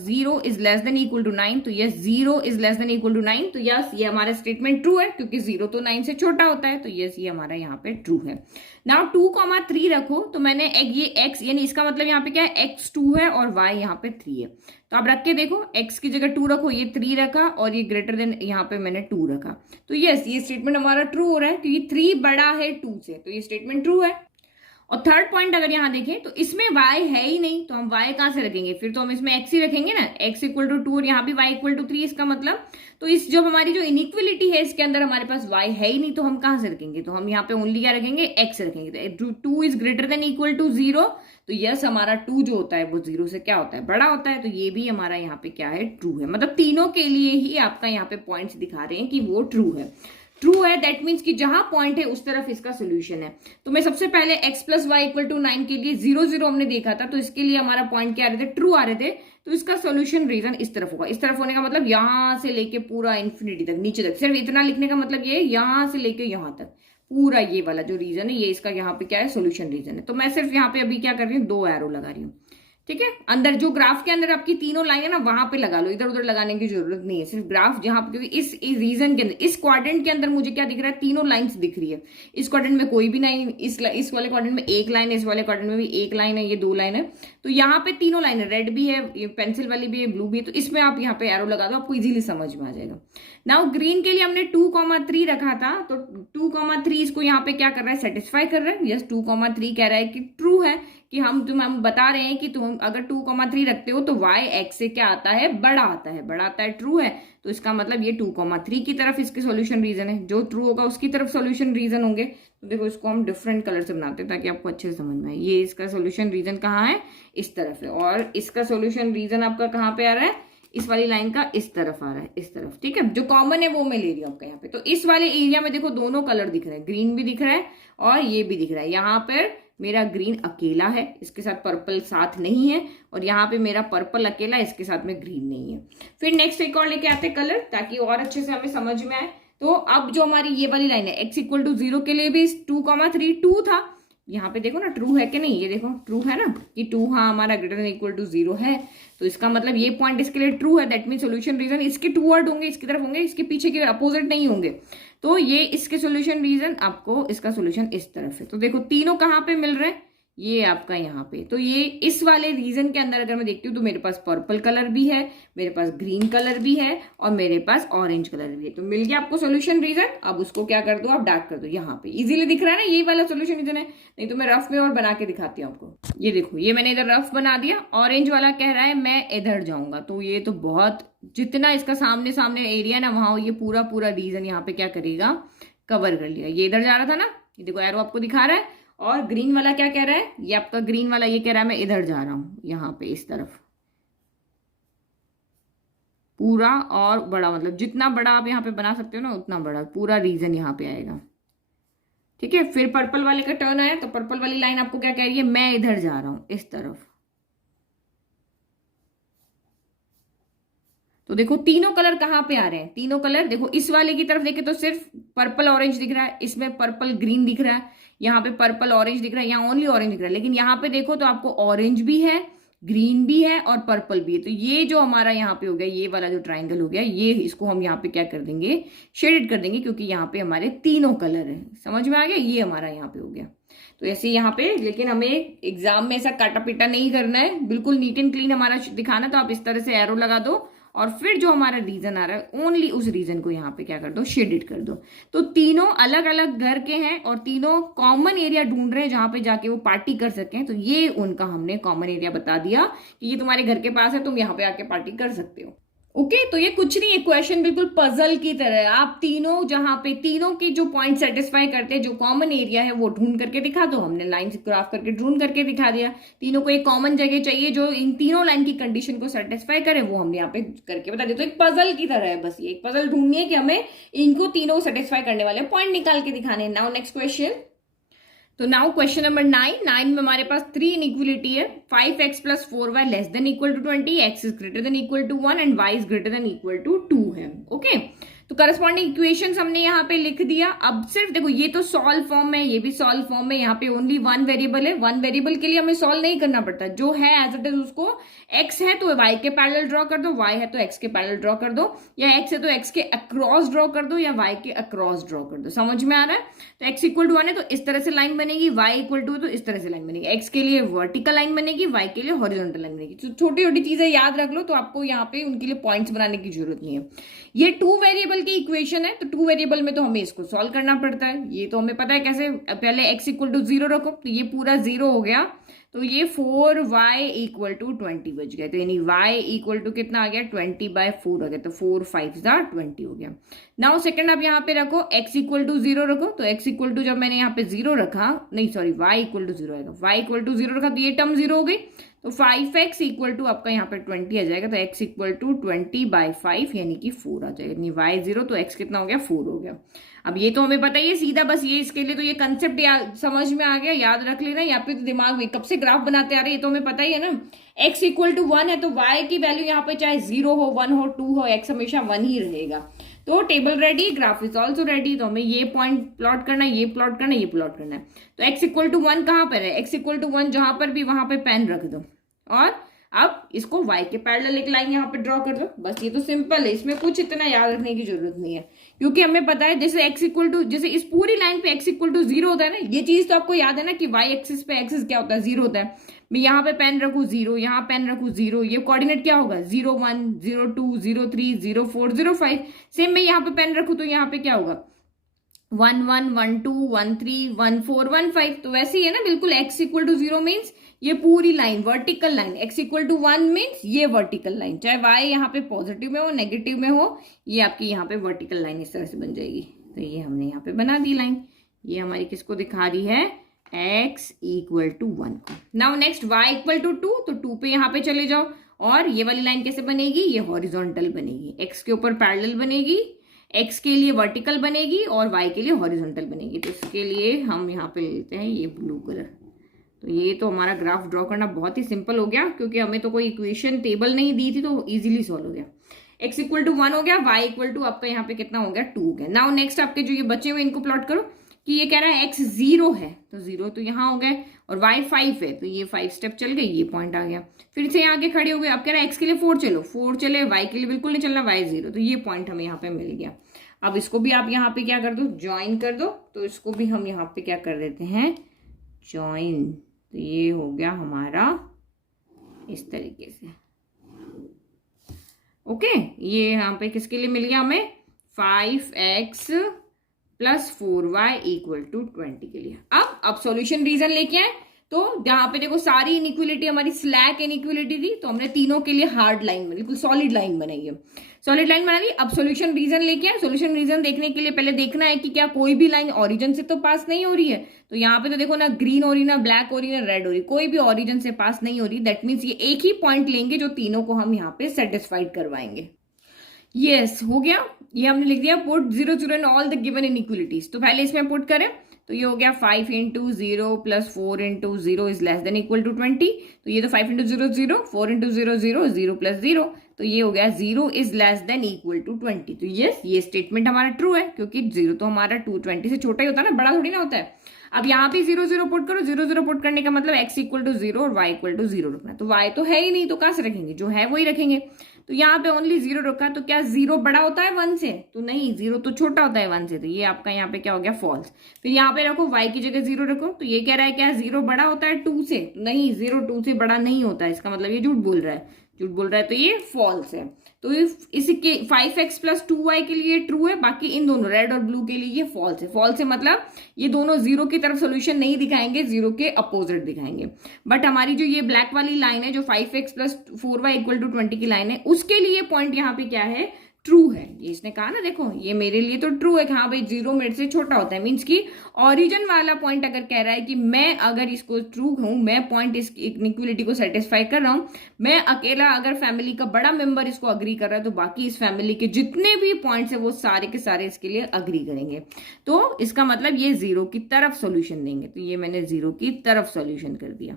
0 is less than equal to 9, तो yes 0 is less than equal to 9, तो यस ये हमारा स्टेटमेंट ट्रू है क्योंकि 0 तो 9 से छोटा होता है, तो यस ये हमारा यहाँ पे ट्रू है। नाउ 2,3 रखो, तो मैंने ये x यानी इसका मतलब यहाँ पे क्या है, x 2 है और y यहाँ पे 3 है। तो आप रख के देखो, x की जगह 2 रखो, ये 3 रखा और ये ग्रेटर देन यहाँ पे मैंने 2 रखा, तो यस ये स्टेटमेंट हमारा ट्रू हो रहा है क्योंकि 3 बड़ा है 2 से, तो ये स्टेटमेंट ट्रू है। और थर्ड पॉइंट अगर यहाँ देखें तो इसमें y है ही नहीं, तो हम y कहाँ से रखेंगे, फिर तो हम इसमें x ही रखेंगे ना, x इक्वल टू 2 और यहाँ भी y इक्वल टू 3, इसका मतलब तो इस जब हमारी जो इनइक्वलिटी है इसके अंदर हमारे पास y है ही नहीं, तो हम कहाँ से रखेंगे, तो हम यहाँ पे ओनली क्या रखेंगे, x रखेंगे। तो 2 is greater than equal to 0, तो यस हमारा 2 जो होता है वो 0 से क्या होता है, बड़ा होता है, तो ये भी हमारा यहाँ पे क्या है, ट्रू है। मतलब तीनों के लिए ही आपका यहाँ पे पॉइंट्स दिखा रहे हैं कि वो ट्रू है। ट्रू है दैट मीन्स कि जहां पॉइंट है उस तरफ इसका सोल्यूशन है। तो मैं सबसे पहले x plus y equal to 9 के लिए 0 0 हमने देखा था, तो इसके लिए हमारा पॉइंट क्या आ रहे थे, ट्रू आ रहे थे, तो इसका सोल्यूशन रीजन इस तरफ होगा। इस तरफ होने का मतलब यहां से लेके पूरा इन्फिनिटी तक, नीचे तक, सिर्फ इतना लिखने का मतलब ये यहां से लेके यहां तक पूरा ये वाला जो रीजन है ये इसका यहाँ पे क्या है, सोल्यूशन रीजन है। तो मैं सिर्फ यहाँ पे अभी क्या कर रही हूँ, 2 एरो लगा रही हूँ, ठीक है। अंदर जो ग्राफ के अंदर आपकी तीनों लाइन है ना वहां पे लगा लो, इधर उधर लगाने की जरूरत नहीं है, सिर्फ ग्राफ जहां पे, क्योंकि इस रीजन के अंदर, इस क्वाड्रेंट के अंदर मुझे क्या दिख रहा है, तीनों लाइंस दिख रही है। इस क्वाड्रेंट में कोई भी लाइन, इस वाले क्वाड्रेंट में एक लाइन है, इस वाले क्वाड्रेंट में भी एक लाइन है, ये 2 लाइन है, तो यहाँ पे तीनों लाइन है, रेड भी है, ये पेंसिल वाली भी है, ब्लू भी है, तो इसमें आप यहाँ पे एरो लगा दो, आपको इजीली समझ में आ जाएगा। नाउ ग्रीन के लिए हमने 2,3 रखा था, तो 2,3 इसको यहाँ पे क्या कर रहा है, सेटिस्फाई कर रहा है। यस 2,3 कह रहा है कि ट्रू है, कि हम बता रहे हैं कि तुम अगर 2,3 रखते हो तो y x से क्या आता है, बड़ा आता है, बड़ा आता है, ट्रू है। तो इसका मतलब ये 2,3 की तरफ इसके सॉल्यूशन रीजन है, जो ट्रू होगा उसकी तरफ सॉल्यूशन रीजन होंगे। तो देखो इसको हम डिफरेंट कलर से बनाते हैं ताकि आपको अच्छे से समझ में आए। ये इसका सॉल्यूशन रीजन कहाँ है, इस तरफ है, और इसका सॉल्यूशन रीजन आपका कहाँ पे आ रहा है, इस वाली लाइन का इस तरफ आ रहा है, इस तरफ, ठीक है। जो कॉमन है वो मैं ले रही हूँ आपका यहाँ पे। तो इस वाले एरिया में देखो दोनों कलर दिख रहे हैं, ग्रीन भी दिख रहा है और ये भी दिख रहा है। यहाँ पर मेरा ग्रीन अकेला है, इसके साथ पर्पल साथ नहीं है, और यहाँ पे मेरा पर्पल अकेला, इसके साथ में ग्रीन नहीं है। फिर नेक्स्ट एक और लेके आते कलर, ताकि और अच्छे से हमें समझ में आए। तो अब जो हमारी ये वाली लाइन है, x इक्वल टू 0 के लिए भी 2,3 2 था, यहाँ पे देखो ना ट्रू है कि नहीं, ये देखो ट्रू है ना कि टू हाँ हमारा ग्रेटर देन इक्वल टू 0 है, तो इसका मतलब ये पॉइंट इसके लिए ट्रू है। दैट मीन सोल्यूशन रीजन इसके टूवर्ड होंगे, इसकी तरफ होंगे, इसके पीछे के अपोजिट नहीं होंगे। तो ये इसके सोल्यूशन रीजन, आपको इसका सोल्यूशन इस तरफ है। तो देखो तीनों कहाँ पे मिल रहे हैं, ये आपका यहाँ पे। तो ये इस वाले रीजन के अंदर अगर मैं देखती हूँ तो मेरे पास पर्पल कलर भी है, मेरे पास ग्रीन कलर भी है और मेरे पास ऑरेंज कलर भी है। तो मिल गया आपको सोल्यूशन रीजन। अब उसको क्या कर दो, आप डार्क कर दो। यहाँ पे इजीली दिख रहा है ना, यही वाला सोल्यूशन रीजन है। नहीं तो मैं रफ में और बना के दिखाती हूँ आपको। ये देखो, ये मैंने इधर रफ बना दिया। ऑरेंज वाला कह रहा है मैं इधर जाऊंगा, तो ये तो बहुत, जितना इसका सामने सामने एरिया ना वहां, ये पूरा पूरा रीजन यहाँ पे क्या करेगा, कवर कर लिया। ये इधर जा रहा था ना, ये देखो एरो आपको दिखा रहा है। और ग्रीन वाला क्या कह रहा है, ये आपका ग्रीन वाला ये कह रहा है मैं इधर जा रहा हूं, यहाँ पे इस तरफ पूरा और बड़ा, मतलब जितना बड़ा आप यहाँ पे बना सकते हो ना उतना बड़ा पूरा रीजन यहाँ पे आएगा। ठीक है, फिर पर्पल वाले का टर्न आया, तो पर्पल वाली लाइन आपको क्या कह रही है, मैं इधर जा रहा हूं इस तरफ। तो देखो तीनों कलर कहाँ पे आ रहे हैं, तीनों कलर देखो इस वाले की तरफ देखे तो सिर्फ पर्पल ऑरेंज दिख रहा है, इसमें पर्पल ग्रीन दिख रहा है, यहाँ पे पर्पल ऑरेंज दिख रहा है, यहाँ ओनली ऑरेंज दिख रहा है। लेकिन यहाँ पे देखो तो आपको ऑरेंज भी है, ग्रीन भी है और पर्पल भी है। तो ये जो हमारा यहाँ पे हो गया, ये वाला जो ट्राइंगल हो गया, ये इसको हम यहाँ पे क्या कर देंगे, शेडेड कर देंगे, क्योंकि यहाँ पे हमारे तीनों कलर है। समझ में आ गया, ये हमारा यहाँ पे हो गया। तो ऐसे यहाँ पे, लेकिन हमें एग्जाम में ऐसा काटा पीटा नहीं करना है, बिल्कुल नीट एंड क्लीन हमारा दिखाना। तो आप इस तरह से एरो लगा दो और फिर जो हमारा रीजन आ रहा है ओनली उस रीजन को यहाँ पे क्या कर दो, शेडेड कर दो। तो तीनों अलग अलग घर के हैं और तीनों कॉमन एरिया ढूंढ रहे हैं जहां पे जाके वो पार्टी कर सकें। तो ये उनका हमने कॉमन एरिया बता दिया कि ये तुम्हारे घर के पास है, तुम यहाँ पे आके पार्टी कर सकते हो। ओके तो ये कुछ नहीं है, क्वेश्चन बिल्कुल पजल की तरह है। आप तीनों जहां पे तीनों के जो पॉइंट सेटिस्फाई करते हैं, जो कॉमन एरिया है वो ढूंढ करके दिखा दो। हमने लाइन से ग्राफ करके ढूंढ करके दिखा दिया। तीनों को एक कॉमन जगह चाहिए जो इन तीनों लाइन की कंडीशन को सेटिस्फाई करे, वो हमने यहाँ पे करके बता दिया। तो एक पजल की तरह है, बस ये एक पजल ढूंढनी है कि हमें इनको तीनों सेटिस्फाई करने वाले पॉइंट निकाल के दिखाने हैं। Now next question. तो नाउ क्वेश्चन नंबर 9 में हमारे पास 3 इनइक्वलिटी है। 5x + 4y less than equal to 20, x is greater than equal to 1 and y is greater than equal to 2 है। ओके तो करस्पॉन्डिंग इक्वेशंस हमने यहाँ पे लिख दिया। अब सिर्फ देखो, ये तो सॉल्व फॉर्म में, ये भी सॉल्व फॉर्म में। यहाँ पे ओनली वन वेरिएबल है, वन वेरिएबल के लिए हमें सॉल्व नहीं करना पड़ता, जो है एज इट इज उसको। x है तो y के पैरेलल ड्रॉ कर दो, y है तो x के पैरेलल ड्रॉ कर दो, या x है तो x के अक्रॉस ड्रॉ कर दो, या y के अक्रॉस ड्रॉ कर दो। समझ में आ रहा है? तो x इक्वल टू 1 है तो इस तरह से लाइन बनेगी, y इक्वल टू है तो इस तरह से लाइन बनेगी। x के लिए वर्टिकल लाइन बनेगी, y के लिए हॉरिजॉन्टल लाइन बनेगी। तो छोटी छोटी चीजें याद रख लो, तो आपको यहाँ पे उनके लिए पॉइंट्स बनाने की जरूरत नहीं है। ये 2 वेरिएबल की इक्वेशन है, तो 2 वेरिएबल में तो हमें इसको सॉल्व करना पड़ता है। ये तो हमें पता है कैसे। पहले x इक्वल टू 0 रखो, तो ये पूरा 0 हो गया, तो ये 4y इक्वल टू 20 बच गया। तो यानी y इक्वल टू कितना आ गया, 20/4 आ गया। तो 4 5 20 हो गया। नाउ सेकंड आप यहाँ पे रखो, x इक्वल टू 0 रखो, तो x इक्वल टू जब मैंने यहाँ पे 0 रखा, नहीं सॉरी y इक्वल टू 0 आएगा, y इक्वल टू 0 रखा तो ये टर्म 0 हो गई। तो 5x इक्वल टू आपका यहाँ पे 20 आ जाएगा, तो x इक्वल टू 20/5 यानी कि 4 आ जाएगा। यानी y 0 तो x कितना हो गया, 4 हो गया। अब ये तो हमें पता ही है सीधा, बस ये इसके लिए तो ये कंसेप्ट समझ में आ गया, याद रख लेना। यहाँ पे तो दिमाग में कब से ग्राफ बनाते आ रहे हैं, ये तो हमें पता ही है ना। x इक्वल टू 1 है तो y की वैल्यू यहाँ पे चाहे 0 हो, 1 हो, 2 हो, x हमेशा 1 ही रहेगा। तो table ready, graph is also ready. तो हमें ये पॉइंट प्लॉट करना है, ये प्लॉट करना है, ये प्लॉट करना है। तो x इक्वल टू 1 कहाँ पर है, x इक्वल टू 1 जहां पर भी वहां पे पेन रख दो और अब इसको y के पैरेलल एक लाइन यहाँ पे ड्रॉ कर दो। बस ये तो सिंपल है, इसमें कुछ इतना याद रखने की जरूरत नहीं है, क्योंकि हमें पता है जैसे x इक्वल टू, जैसे इस पूरी लाइन पे x इक्वल टू 0 होता है ना, ये चीज तो आपको याद है ना कि y एक्सिस पे एक्सिस क्या होता है, 0 होता है। मैं यहाँ पे पेन रखू 0, यहाँ पेन रखू 0, ये कोऑर्डिनेट क्या होगा, 0 1 0 2 0 3 0 4 0 5। सेम मैं यहाँ पे पेन रखू तो यहाँ पे क्या होगा, 1 1 1 2 1 3 1 4 1 5। तो वैसे ही है ना बिल्कुल। x इक्वल टू 0 मीन्स ये पूरी line vertical line, x equal to 1 means ये वर्टिकल लाइन, चाहे y यहाँ पे पॉजिटिव में हो नेगेटिव में हो, ये आपकी यहाँ पे वर्टिकल लाइन इस तरह से बन जाएगी। तो ये हमने यहाँ पे बना दी लाइन। ये हमारी किसको दिखा रही है, x इक्वल टू 1 को। Now next y equal to 2, तो 2 पे यहाँ पे चले जाओ और ये वाली लाइन कैसे बनेगी, ये हॉरिजॉन्टल बनेगी, x के ऊपर पैरेलल बनेगी, x के लिए वर्टिकल बनेगी और y के लिए हॉरिजॉन्टल बनेगी। तो इसके लिए हम यहाँ पे लेते हैं ये ब्लू कलर। तो ये तो हमारा ग्राफ ड्रॉ करना बहुत ही सिंपल हो गया, क्योंकि हमें तो कोई इक्वेशन टेबल नहीं दी थी, तो इजीली सॉल्व हो गया। x इक्वल टू 1 हो गया, y इक्वल टू आपका यहाँ पे कितना हो गया, 2 हो गया। नाउ नेक्स्ट आपके जो ये बचे हुए इनको प्लॉट करो कि ये कह रहा है x 0 है, तो 0 तो यहाँ हो गए, और y 5 है, तो ये 5 स्टेप चल गए, ये पॉइंट आ गया। फिर से यहाँ आगे खड़े हो गए, अब कह रहा है x के लिए 4 चलो, 4 चले, y के लिए बिल्कुल नहीं चलना, y 0, तो ये पॉइंट हमें यहाँ पे मिल गया। अब इसको भी आप यहाँ पे क्या कर दो, ज्वाइन कर दो, तो इसको भी हम यहाँ पे क्या कर देते हैं, ज्वाइन, तो ये हो गया हमारा इस तरीके से। ओके, ये यहाँ पे किसके लिए मिल गया हमें, 5x plus 4y equal to 20 के लिए। अब सॉल्यूशन रीजन लेके आए, तो यहाँ पे देखो सारी इनइक्वलिटी हमारी स्लैक इनइक्वलिटी थी, तो हमने तीनों के लिए हार्ड लाइन, बिल्कुल सॉलिड लाइन बनाई है, सॉलिड लाइन बना ली। अब सॉल्यूशन रीजन लेके आए, सॉल्यूशन रीजन देखने के लिए पहले देखना है कि क्या कोई भी लाइन ओरिजिन से तो पास नहीं हो रही है, तो यहाँ पे तो देखो ना ग्रीन हो रही, ना ब्लैक हो रही, ना रेड हो रही, कोई भी ओरिजिन से पास नहीं हो रही। दैट मीन्स ये एक ही पॉइंट लेंगे जो तीनों को हम यहाँ पे सेटिस्फाइड करवाएंगे। यस, हो गया, ये हमने लिख दिया, put 0 0 in all the given inequalities. तो पहले इसमें पुट करें, तो ये हो गया 5 into 0 plus 4 into 0 is less than equal to 20, तो ये तो 5 इंटू 0 0, 4 इंटू 0 0, 0 प्लस 0, तो ये हो गया 0 is less than equal to 20। तो यस, ये स्टेटमेंट हमारा ट्रू है, क्योंकि 0 तो हमारा 20 से छोटा ही होता है ना, बड़ा थोड़ी ना होता है। अब यहाँ पे 0 0 पुट करो, 0 0 पुट करने का मतलब x इक्वल टू 0 और y इक्वल टू 0 रखना, तो y तो है ही नहीं, तो कहाँ से रखेंगे, जो है वही रखेंगे। तो यहाँ पे ओनली 0 रखा, तो क्या 0 बड़ा होता है 1 से, तो नहीं, 0 तो छोटा होता है 1 से, तो ये आपका यहाँ पे क्या हो गया, फॉल्स। फिर यहाँ पे रखो y की जगह 0 रखो, तो ये कह रहा है क्या 0 बड़ा होता है 2 से, तो नहीं, 0 2 से बड़ा नहीं होता है, इसका मतलब ये झूठ बोल रहा है, झूठ बोल रहा है, तो ये फॉल्स है। तो इसके 5x प्लस 2y के लिए ट्रू है, बाकी इन दोनों रेड और ब्लू के लिए ये फॉल्स है। फॉल्स है मतलब ये दोनों 0 की तरफ सोल्यूशन नहीं दिखाएंगे, 0 के अपोजिट दिखाएंगे। बट हमारी जो ये ब्लैक वाली लाइन है, जो 5x plus 4y equal to 20 की लाइन है, उसके लिए पॉइंट यहाँ पे क्या है, ट्रू है। ये इसने कहा ना, देखो ये मेरे लिए तो ट्रू है कि हाँ भाई 0 मेरे से छोटा होता है, मीन्स की ओरिजिन वाला पॉइंट अगर कह रहा है कि मैं अगर इसको ट्रू हूं, मैं पॉइंट इस इक्वलिटी को सेटिस्फाई कर रहा हूं, मैं अकेला अगर फैमिली का बड़ा मेंबर इसको अग्री कर रहा है, तो बाकी इस फैमिली के जितने भी पॉइंट्स है वो सारे के सारे इसके लिए अग्री करेंगे। तो इसका मतलब ये 0 की तरफ सोल्यूशन देंगे, तो ये मैंने 0 की तरफ सोल्यूशन कर दिया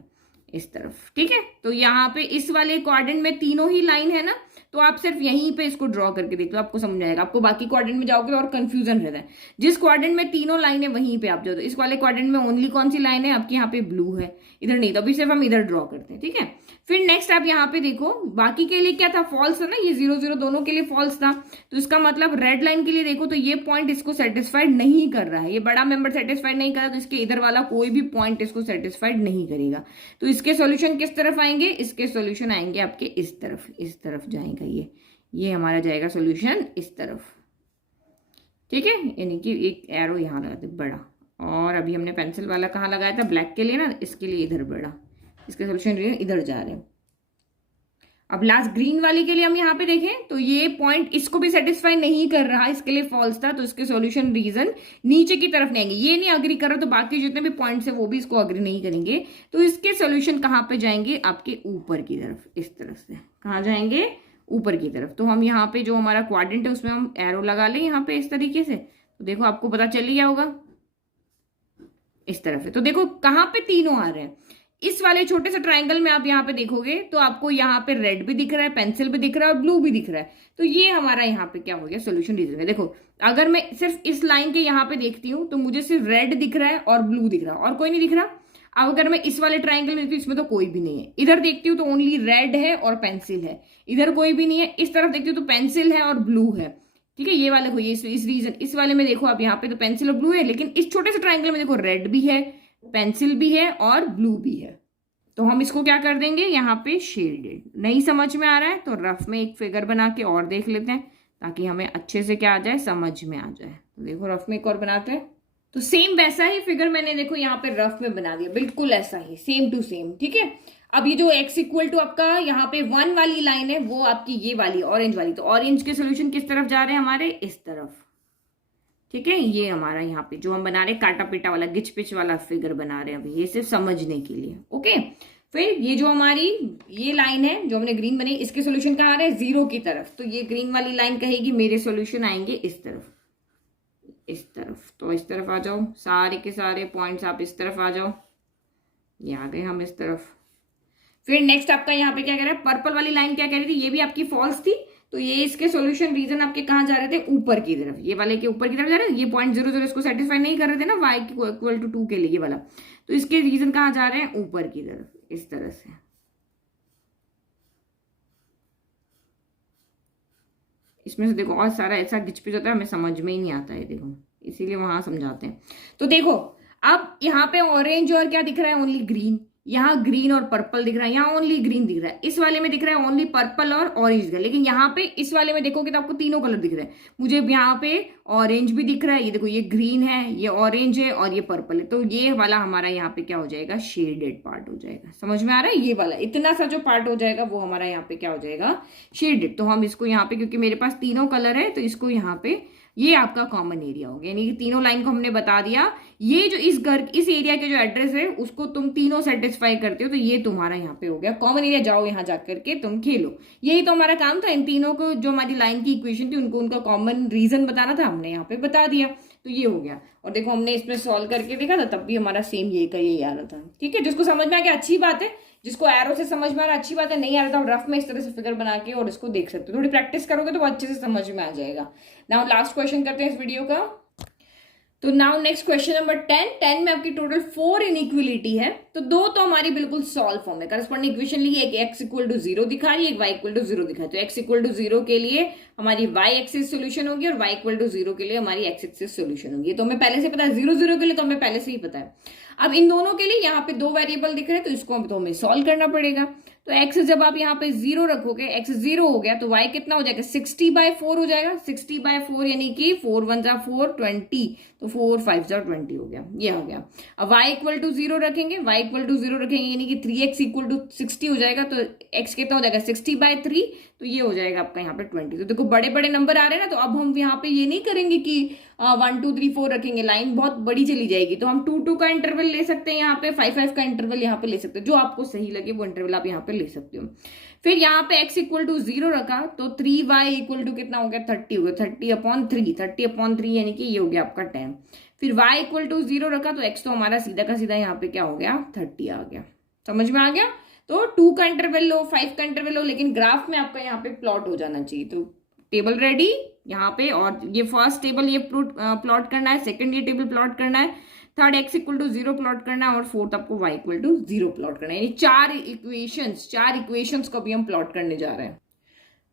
इस तरफ, ठीक है। तो यहाँ पे इस वाले क्वाड्रेंट में तीनों ही लाइन है ना, तो आप सिर्फ यहीं पे इसको ड्रॉ करके देख लो, आपको समझ आएगा। आपको बाकी क्वाड्रेंट में जाओगे और कंफ्यूजन रहता है, जिस क्वाड्रेंट में तीनों लाइन है वहीं पे आप जाओ। तो इस वाले क्वाड्रेंट में ओनली कौन सी लाइन है आपकी, यहाँ पे ब्लू है, इधर नहीं, तो अभी सिर्फ हम इधर ड्रॉ करते हैं, ठीक है। फिर नेक्स्ट आप यहाँ पे देखो, बाकी के लिए क्या था, फॉल्स था ना, ये 0 0 दोनों के लिए फॉल्स था, तो इसका मतलब रेड लाइन के लिए देखो, तो ये पॉइंट इसको सेटिस्फाइड नहीं कर रहा है, ये बड़ा मेंबर सेटिस्फाइड नहीं कर रहा, तो इसके इधर वाला कोई भी पॉइंट इसको सेटिस्फाइड नहीं करेगा। तो इसके सॉल्यूशन किस तरफ आएंगे, इसके सॉल्यूशन आएंगे आपके इस तरफ जाएगा, ये हमारा जाएगा सॉल्यूशन इस तरफ, ठीक है। यानी कि एक एरो यहाँ लगा दे बड़ा, और अभी हमने पेंसिल वाला कहाँ लगाया था, ब्लैक के लिए ना, इसके लिए इधर बड़ा, इसके सॉल्यूशन इधर जा रहे हैं। अब लास्ट ग्रीन वाली के लिए हम यहाँ पे देखें, तो ये पॉइंट इसको भी सेटिस्फाई नहीं कर रहा, इसके लिए फॉल्स था, तो इसके सॉल्यूशन रीजन नीचे की तरफ नहीं आएंगे, ये नहीं अग्री कर रहा, तो बाकी जितने भी पॉइंट्स है वो भी इसको अग्री नहीं करेंगे, तो इसके सॉल्यूशन कहाँ पे जाएंगे, आपके ऊपर की तरफ, इस तरफ से कहाँ जाएंगे, ऊपर की तरफ। तो हम यहाँ पे जो हमारा क्वाड्रेंट है उसमें हम एरो लगा लें यहाँ पे इस तरीके से, तो देखो आपको पता चल ही गया होगा, इस तरफ है। तो देखो कहाँ पे तीनों आ रहे हैं, इस वाले छोटे से ट्राइंगल में आप यहाँ पे देखोगे तो आपको यहाँ पे रेड भी दिख रहा है, पेंसिल भी दिख रहा है और ब्लू भी दिख रहा है, तो ये हमारा यहाँ पे क्या हो गया, सोल्यूशन रीजन है। देखो अगर मैं सिर्फ इस लाइन के यहाँ पे देखती हूँ तो मुझे सिर्फ रेड दिख रहा है और ब्लू दिख रहा है और कोई नहीं दिख रहा। अब अगर मैं इस वाले ट्राइंगल में देखती हूँ इसमें तो कोई भी नहीं है, इधर देखती हूँ तो ओनली रेड है और पेंसिल है, इधर कोई भी नहीं है, इस तरफ देखती हूँ तो पेंसिल है और ब्लू है, ठीक है। ये वाले को ये इस रीजन, इस वाले में देखो आप यहाँ पे तो पेंसिल और ब्लू है, लेकिन इस छोटे से ट्राइंगल में देखो रेड भी है, पेंसिल भी है और ब्लू भी है। तो हम इसको क्या कर देंगे, यहाँ पे शेडेड। नहीं समझ में आ रहा है तो रफ में एक फिगर बना के और देख लेते हैं ताकि हमें अच्छे से क्या आ जाए, समझ में आ जाए। तो देखो रफ में एक और बनाते हैं, तो सेम वैसा ही फिगर मैंने देखो यहाँ पे रफ में बना दिया, बिल्कुल ऐसा ही सेम टू सेम, ठीक है। अब ये जो x इक्वल टू आपका यहाँ पे 1 वाली लाइन है वो आपकी ये वाली ऑरेंज वाली, तो ऑरेंज के सोल्यूशन किस तरफ जा रहे हैं हमारे, इस तरफ, ठीक है। ये हमारा यहाँ पे जो हम बना रहे हैं काटा पीटा वाला गिच पिच वाला फिगर बना रहे हैं अभी, ये सिर्फ समझने के लिए, ओके। फिर ये जो हमारी ये लाइन है जो हमने ग्रीन बनाई, इसके सोल्यूशन कहाँ आ रहे हैं, 0 की तरफ, तो ये ग्रीन वाली लाइन कहेगी मेरे सोल्यूशन आएंगे इस तरफ, इस तरफ। तो इस तरफ आ जाओ, सारे के सारे पॉइंट्स आप इस तरफ आ जाओ, ये आ गए हम इस तरफ। फिर नेक्स्ट आपका यहाँ पे क्या कह रहा है, पर्पल वाली लाइन क्या कह रही थी, ये भी आपकी फॉल्स थी, तो ये इसके सॉल्यूशन रीजन आपके कहाँ जा रहे थे, ऊपर की तरफ, ये वाले के ऊपर की तरफ जा रहे हैं। ये 0.00 इसको सेटिस्फाई नहीं कर रहे थे ना y इक्वल टू 2 के लिए, ये वाला, तो इसके रीजन कहाँ जा रहे हैं, ऊपर की तरफ, इस तरह से। इसमें से देखो और सारा ऐसा गिचपिच होता है, हमें समझ में ही नहीं आता है, देखो इसीलिए वहां समझाते हैं। तो देखो अब यहाँ पे ऑरेंज और क्या दिख रहा है, ओनली ग्रीन। यहाँ ग्रीन और पर्पल दिख रहा है, यहाँ ओनली ग्रीन दिख रहा है। इस वाले में दिख रहा है ओनली पर्पल और ऑरेंज दिख रहा है, लेकिन यहाँ पे इस वाले में देखोगे तो आपको तीनों कलर दिख रहे हैं। मुझे यहाँ पे ऑरेंज भी दिख रहा है, ये देखो ये ग्रीन है, ये ऑरेंज है और ये पर्पल है। तो ये वाला हमारा यहाँ पे क्या हो जाएगा, शेडेड पार्ट हो जाएगा। समझ में आ रहा है, ये वाला इतना सा जो पार्ट हो जाएगा वो हमारा यहाँ पे क्या हो जाएगा, शेडेड। तो हम इसको यहाँ पे, क्योंकि मेरे पास तीनों कलर है, तो इसको यहाँ पे ये आपका कॉमन एरिया हो गया, यानी कि तीनों लाइन को हमने बता दिया। ये जो इस घर, इस एरिया के जो एड्रेस है उसको तुम तीनों सेटिस्फाई करते हो, तो ये तुम्हारा यहाँ पे हो गया कॉमन एरिया। जाओ यहाँ जाकर के तुम खेलो, यही तो हमारा काम था। इन तीनों को जो हमारी लाइन की इक्वेशन थी उनको उनका कॉमन रीजन बताना था, हमने यहाँ पे बता दिया, तो ये हो गया। और देखो हमने इसमें सॉल्व करके देखा था, तब भी हमारा सेम ये का ये आ रहा था। ठीक है, जिसको समझ में आ गया अच्छी बात है, जिसको एरो से समझ में आ रहा अच्छी बात है, नहीं आ रहा था रफ में इस तरह से फिगर बना के और इसको देख सकते हो। थोड़ी प्रैक्टिस करोगे तो वो अच्छे से समझ में आ जाएगा। नाउ लास्ट क्वेश्चन करते हैं इस वीडियो का। तो नाउ नेक्स्ट क्वेश्चन नंबर 10 में आपकी टोटल 4 इनइक्वलिटी है। तो दो तो हमारी बिल्कुल सॉल्व फॉर्म है, करस्पॉन्डिंग इक्वेशन लिखी, एक x इक्वल टू 0 दिखा रही है, एक y इक्वल टू 0 दिखा रही है। तो x इक्वल टू 0 के लिए हमारी y एक्सिस सोल्यूशन होगी और y इक्वल टू 0 के लिए हमारी x एक्सिस सोल्यूशन होगी। तो हमें पहले से पता है, 0 के लिए तो हमें पहले से ही पता है। अब इन दोनों के लिए यहाँ पे दो वेरिएबल दिख रहे हैं, तो इसको तो हमें सॉल्व करना पड़ेगा। तो x जब आप यहाँ पे 0 रखोगे, x 0 हो गया, तो y कितना हो जाएगा, 60/4 हो जाएगा। 60/4 यानी कि 4 1 जा 4 20, तो 4 5 जा 20 हो गया, ये हो गया। अब y इक्वल टू 0 रखेंगे, y इक्वल टू 0 रखेंगे यानी कि 3x इक्वल टू 60 हो जाएगा। तो x कितना हो जाएगा, 60/3, तो ये हो जाएगा आपका यहाँ पे 20। तो देखो बड़े बड़े नंबर आ रहे हैं ना, तो अब हम यहाँ पे ये नहीं करेंगे कि 1 2 3 4 रखेंगे, लाइन बहुत बड़ी चली जाएगी। तो हम 2 2 का इंटरवल ले सकते हैं, यहाँ पे 5 5 का इंटरवल यहाँ पे ले सकते हैं, जो आपको सही लगे वो इंटरवल आप यहाँ पे ले सकते हो। फिर यहाँ पे x इक्वल टू 0 रखा, तो 3y इक्वल टू कितना हो गया, 30 हो गया। 30/3 यानी कि ये हो गया आपका 10। फिर y इक्वल टू 0 रखा, तो x तो हमारा सीधा का सीधा यहाँ पे क्या हो गया, 30 आ गया। समझ में आ गया। तो 2 का इंटरवल लो, 5 का इंटरवल लो, लेकिन ग्राफ में आपका यहाँ पे प्लॉट हो जाना चाहिए। तो टेबल रेडी यहाँ पे, और ये फर्स्ट टेबल ये प्लॉट करना है, सेकंड ये टेबल प्लॉट करना है, third x equal to 0 plot करना है, और फोर्थ आपको y इक्वल टू 0 प्लॉट करना है। यानी चार इक्वेशंस को भी हम प्लॉट करने जा रहे हैं।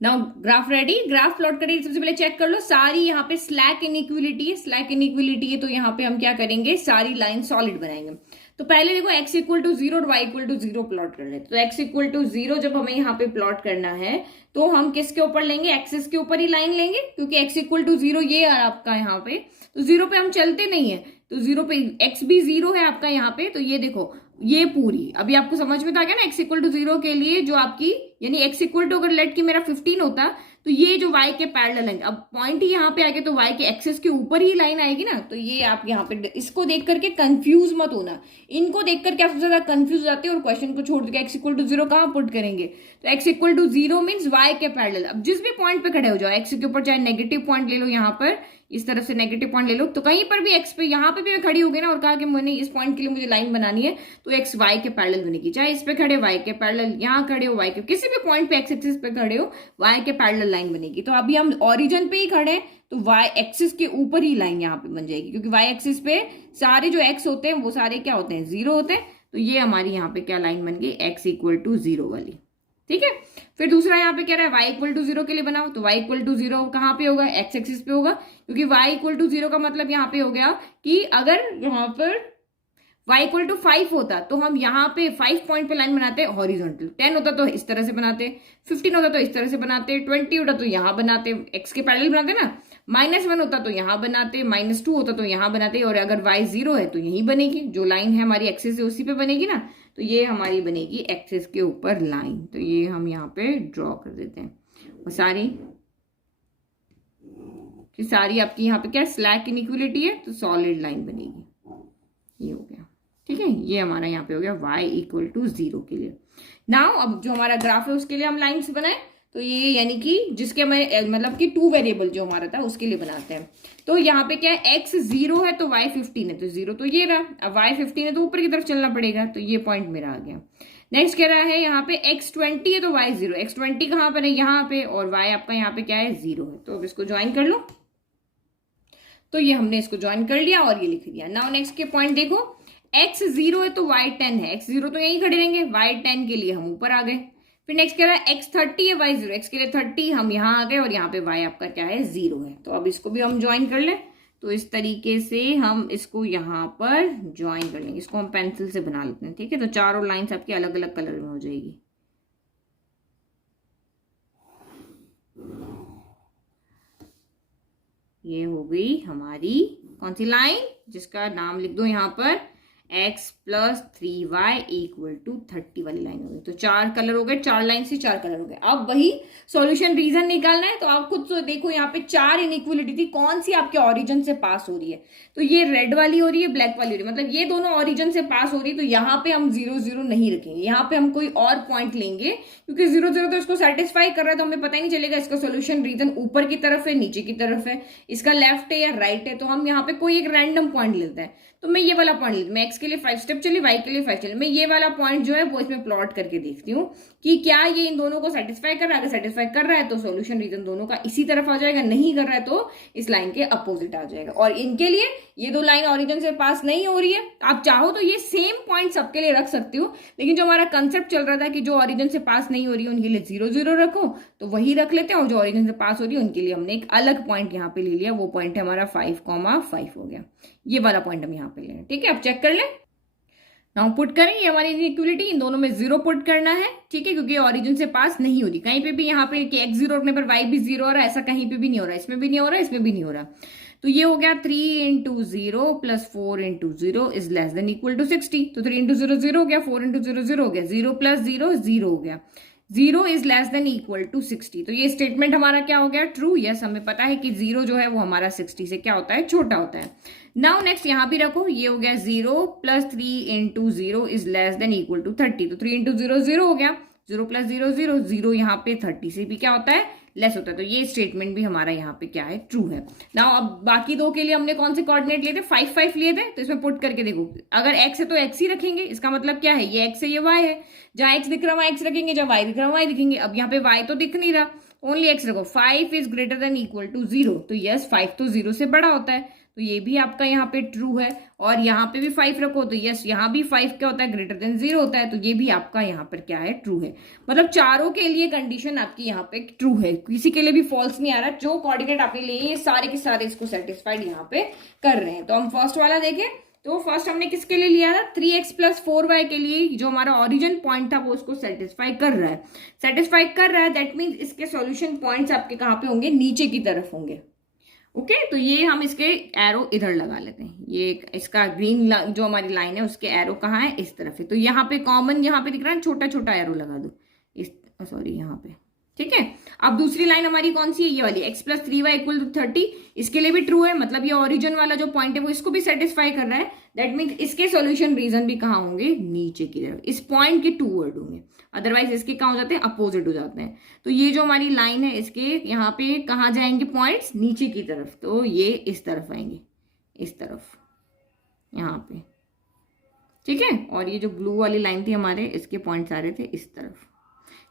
Now graph ready, graph plot करिए। सबसे पहले चेक कर लो, सारी यहाँ पे स्लैक इनइक्वलिटी है, स्लैक इनइक्वलिटी है, तो यहाँ पे हम क्या करेंगे, सारी लाइन सॉलिड बनाएंगे। तो पहले देखो x इक्वल टू 0 और y इक्वल टू 0 प्लॉट कर लेते। तो x इक्वल टू 0 जब हमें यहाँ पे प्लॉट करना है, तो हम किसके ऊपर लेंगे, एक्सिस के ऊपर ही लाइन लेंगे, क्योंकि x इक्वल टू 0 ये है आपका यहाँ पे, तो 0 पे हम चलते नहीं है, तो 0 पे x भी 0 है आपका यहाँ पे। तो ये देखो ये पूरी अभी आपको समझ में तो आ गया ना, x इक्वल टू 0 के लिए जो आपकी, यानी x इक्वल टू अगर लेट की मेरा 15 होता, तो ये जो y के पैरेलल है, अब पॉइंट ही यहाँ पे आ गया, तो y के एक्सिस के ऊपर ही लाइन आएगी ना। तो ये आप यहाँ पे इसको देख करके कंफ्यूज मत होना, इनको देख करके आप सबसे ज्यादा कंफ्यूज जाते हो और क्वेश्चन को छोड़ देकर x इक्वल टू 0 कहाँ पुट करेंगे। तो x equal to 0 means y के पैरेलल। अब जिस भी पॉइंट पे खड़े हो जाओ, x के ऊपर चाहे नेगेटिव पॉइंट ले लो, यहाँ पर इस तरफ से नेगेटिव पॉइंट ले लो, तो कहीं पर भी x पे, यहाँ पे भी मैं खड़ी हो गई ना और कहा कि मैंने इस पॉइंट के लिए मुझे लाइन बनानी है, तो x y के पैरेलल बनेगी। चाहे इस पे खड़े y के पैरेलल, यहाँ खड़े हो y के, किसी भी पॉइंट पे x एक्सिस पे खड़े हो y के पैरेलल लाइन बनेगी। तो अभी हम ओरिजिन पे ही खड़े हैं, तो y एक्सिस के ऊपर ही लाइन यहाँ पे बन जाएगी, क्योंकि y एक्सिस पे सारे जो x होते हैं वो सारे क्या होते हैं, 0 होते हैं। तो ये हमारी यहाँ पे क्या लाइन बन गई, x इक्वल टू 0 वाली। ठीक है, फिर दूसरा यहाँ पे कह रहा है y इक्वल टू 0 के लिए बनाओ, तो y इक्वल टू 0 कहाँ पे होगा, x एक्सिस पे होगा, क्योंकि y इक्वल टू 0 का मतलब यहाँ पे हो गया कि अगर यहाँ पर y इक्वल टू 5 होता, तो हम यहाँ पे 5 पॉइंट पे लाइन बनाते हैं हॉरिजॉन्टल। 10 होता तो इस तरह से बनाते, 15 होता तो इस तरह से बनाते, 20 होता तो यहाँ बनाते, x के पैरेलल बनाते ना, -1 होता तो यहाँ बनाते, -2 होता तो यहाँ बनाते, और अगर y 0 है तो यही बनेगी, जो लाइन है हमारी एक्सिस से उसी पे बनेगी ना। तो ये हमारी बनेगी एक्सिस के ऊपर लाइन। तो ये हम यहाँ पे ड्रॉ कर देते हैं, और सारी आपकी यहाँ पे क्या स्लैक इनइक्वलिटी है, तो सॉलिड लाइन बनेगी। ये हो गया, ठीक है, ये हमारा यहाँ पे हो गया y इक्वल टू 0 के लिए। नाउ अब जो हमारा ग्राफ है उसके लिए हम लाइन्स बनाए, तो ये यानी कि जिसके हमें मतलब कि 2 वेरिएबल जो हमारा था उसके लिए बनाते हैं। तो यहाँ पे क्या है, x 0 है तो y 15 है, तो 0 तो ये रहा। अब y 15 है तो ऊपर की तरफ चलना पड़ेगा, तो ये पॉइंट मेरा आ गया। नेक्स्ट कह रहा है यहाँ पे x20 है तो y 0, x20 कहाँ पर है, यहाँ पे, और y आपका यहाँ पे क्या है, 0 है। तो अब इसको ज्वाइन कर लो। तो ये हमने इसको ज्वाइन कर लिया और ये लिख दिया। नाउ नेक्स्ट के पॉइंट देखो, x 0 है तो y 10 है, x 0 तो यहीं खड़े रहेंगे, y 10 के लिए हम ऊपर आ गए। फिर नेक्स्ट कह रहा है x 30 है y 0, x के लिए 30 हम यहाँ आ गए और यहाँ पे y आपका क्या है, 0 है। तो अब इसको भी हम ज्वाइन कर लें। तो इस तरीके से हम इसको यहाँ पर ज्वाइन कर लेंगे। इसको हम पेंसिल से बना लेते हैं, ठीक है। तो चारों लाइंस आपकी अलग अलग कलर में हो जाएगी। ये हो गई हमारी कौन सी लाइन, जिसका नाम लिख दो यहाँ पर x + 3y = 30 वाली लाइन हो गई। तो 4 कलर हो गए, 4 लाइन से 4 कलर हो गए। अब वही सॉल्यूशन रीजन निकालना है। तो आप खुद से देखो यहाँ पे 4 इनइक्वलिटी थी, कौन सी आपके ओरिजिन से पास हो रही है। तो ये रेड वाली हो रही है, ब्लैक वाली हो रही है, मतलब ये दोनों ओरिजिन से पास हो रही है। तो यहाँ पे हम 0 0 नहीं रखेंगे, यहाँ पे हम कोई और पॉइंट लेंगे, क्योंकि 0 0 तो इसको सेटिस्फाई कर रहा है, तो हमें पता ही नहीं चलेगा इसका सोल्यूशन रीजन ऊपर की तरफ है, नीचे की तरफ है, इसका लेफ्ट है या राइट है। तो हम यहाँ पे कोई एक रैंडम पॉइंट लेते हैं। तो मैं ये वाला पॉइंट लेती हूँ, मैं x के लिए 5 स्टेप चली, y के लिए 5 चली, मैं ये वाला पॉइंट जो है वो इसमें प्लॉट करके देखती हूँ कि क्या ये इन दोनों को सेटिस्फाई कर रहा है। अगर सेटिस्फाई कर रहा है तो सॉल्यूशन रीजन दोनों का इसी तरफ आ जाएगा, नहीं कर रहा है तो इस लाइन के अपोजिट आ जाएगा। और इनके लिए ये दो लाइन ओरिजिन से पास नहीं हो रही है, आप चाहो तो ये सेम पॉइंट सबके लिए रख सकते हो, लेकिन जो हमारा कंसेप्ट चल रहा था कि जो ओरिजिन से पास नहीं हो रही है उनके लिए 0 0 रखो, तो वही रख लेते हैं। और जो ओरिजिन से पास हो रही है उनके लिए हमने एक अलग पॉइंट यहाँ पे ले लिया, वो पॉइंट है हमारा 5,5 हो गया। ये वाला पॉइंट हम यहाँ पे ले रहे हैं, ठीक है। अब चेक कर लें, नाउ पुट करें ये हमारी इनइक्वलिटी, इन दोनों में 0 पुट करना है, ठीक है, क्योंकि ओरिजिन से पास नहीं हो रही कहीं पे भी। यहाँ पे कि x 0 रखने पर y भी 0 हो रहा है, ऐसा कहीं पे भी नहीं हो रहा, इसमें भी नहीं हो रहा, इसमें भी नहीं हो रहा। तो ये हो गया 3 × 0 + 4 × 0 is less than equal to 60। तो 3 × 0 0 हो गया, 4 × 0 0 हो गया, 0 + 0 0 हो गया, 0 is less than equal to 60। तो ये स्टेटमेंट हमारा क्या हो गया, ट्रू। यस, हमें पता है कि 0 जो है वो हमारा 60 से क्या होता है, छोटा होता है। नाउ नेक्स्ट यहाँ भी रखो, ये हो गया 0 + 3 × 0 is less than equal to 30। तो 3 × 0 0 हो गया, 0 + 0 0, 0 यहाँ पे 30 से भी क्या होता है, लेस होता है। तो ये स्टेटमेंट भी हमारा यहाँ पे क्या है, ट्रू है। नाउ अब बाकी दो के लिए हमने कौन से कोऑर्डिनेट लिए थे, 5 5 लिए थे। तो इसमें पुट करके देखो, अगर x है तो x ही रखेंगे, इसका मतलब क्या है, ये x है ये y है, जहां x दिख रहा है x रखेंगे, जहां y दिख रहा है y दिखेंगे। अब यहाँ पे y तो दिख नहीं रहा, ओनली x रखो। 5 is greater than equal to 0, तो यस 5 तो 0 से बड़ा होता है, तो ये भी आपका यहाँ पे ट्रू है। और यहाँ पे भी 5 रखो, तो यस यहाँ भी 5 क्या होता है, ग्रेटर देन 0 होता है, तो ये भी आपका यहाँ पर क्या है, ट्रू है। मतलब चारों के लिए कंडीशन आपकी यहाँ पे ट्रू है, किसी के लिए भी फॉल्स नहीं आ रहा। जो कोऑर्डिनेट आपने लिए ये सारे के सारे इसको सेटिस्फाइड यहाँ पे कर रहे हैं। तो हम फर्स्ट वाला देखें, तो फर्स्ट हमने किसके लिए लिया था, 3x + 4y के लिए, जो हमारा ओरिजिन पॉइंट था वो उसको सेटिस्फाई कर रहा है। सेटिस्फाई कर रहा है, दैट मीन्स इसके सॉल्यूशन पॉइंट्स आपके कहाँ पे होंगे, नीचे की तरफ होंगे। ओके, तो ये हम इसके एरो इधर लगा लेते हैं। ये इसका ग्रीन जो हमारी लाइन है उसके एरो कहाँ है, इस तरफ है। तो यहाँ पे कॉमन यहाँ पे दिख रहा है, छोटा छोटा एरो लगा दो इस, सॉरी यहाँ पे, ठीक है। अब दूसरी लाइन हमारी कौन सी है, ये वाली, x + 3y = 30। इसके लिए भी ट्रू है, मतलब ये ओरिजिन वाला जो पॉइंट है वो इसको भी सेटिस्फाई कर रहा है। दैट मीन्स इसके सॉल्यूशन रीजन भी कहाँ होंगे, नीचे की तरफ, इस पॉइंट के टूवर्ड होंगे। अदरवाइज इसके कहाँ हो जाते हैं, अपोजिट हो जाते हैं। तो ये जो हमारी लाइन है इसके यहाँ पे कहाँ जाएंगे पॉइंट्स, नीचे की तरफ। तो ये इस तरफ आएंगे, इस तरफ, यहाँ पे, ठीक है। और ये जो ब्लू वाली लाइन थी हमारे, इसके पॉइंट्स आ रहे थे इस तरफ,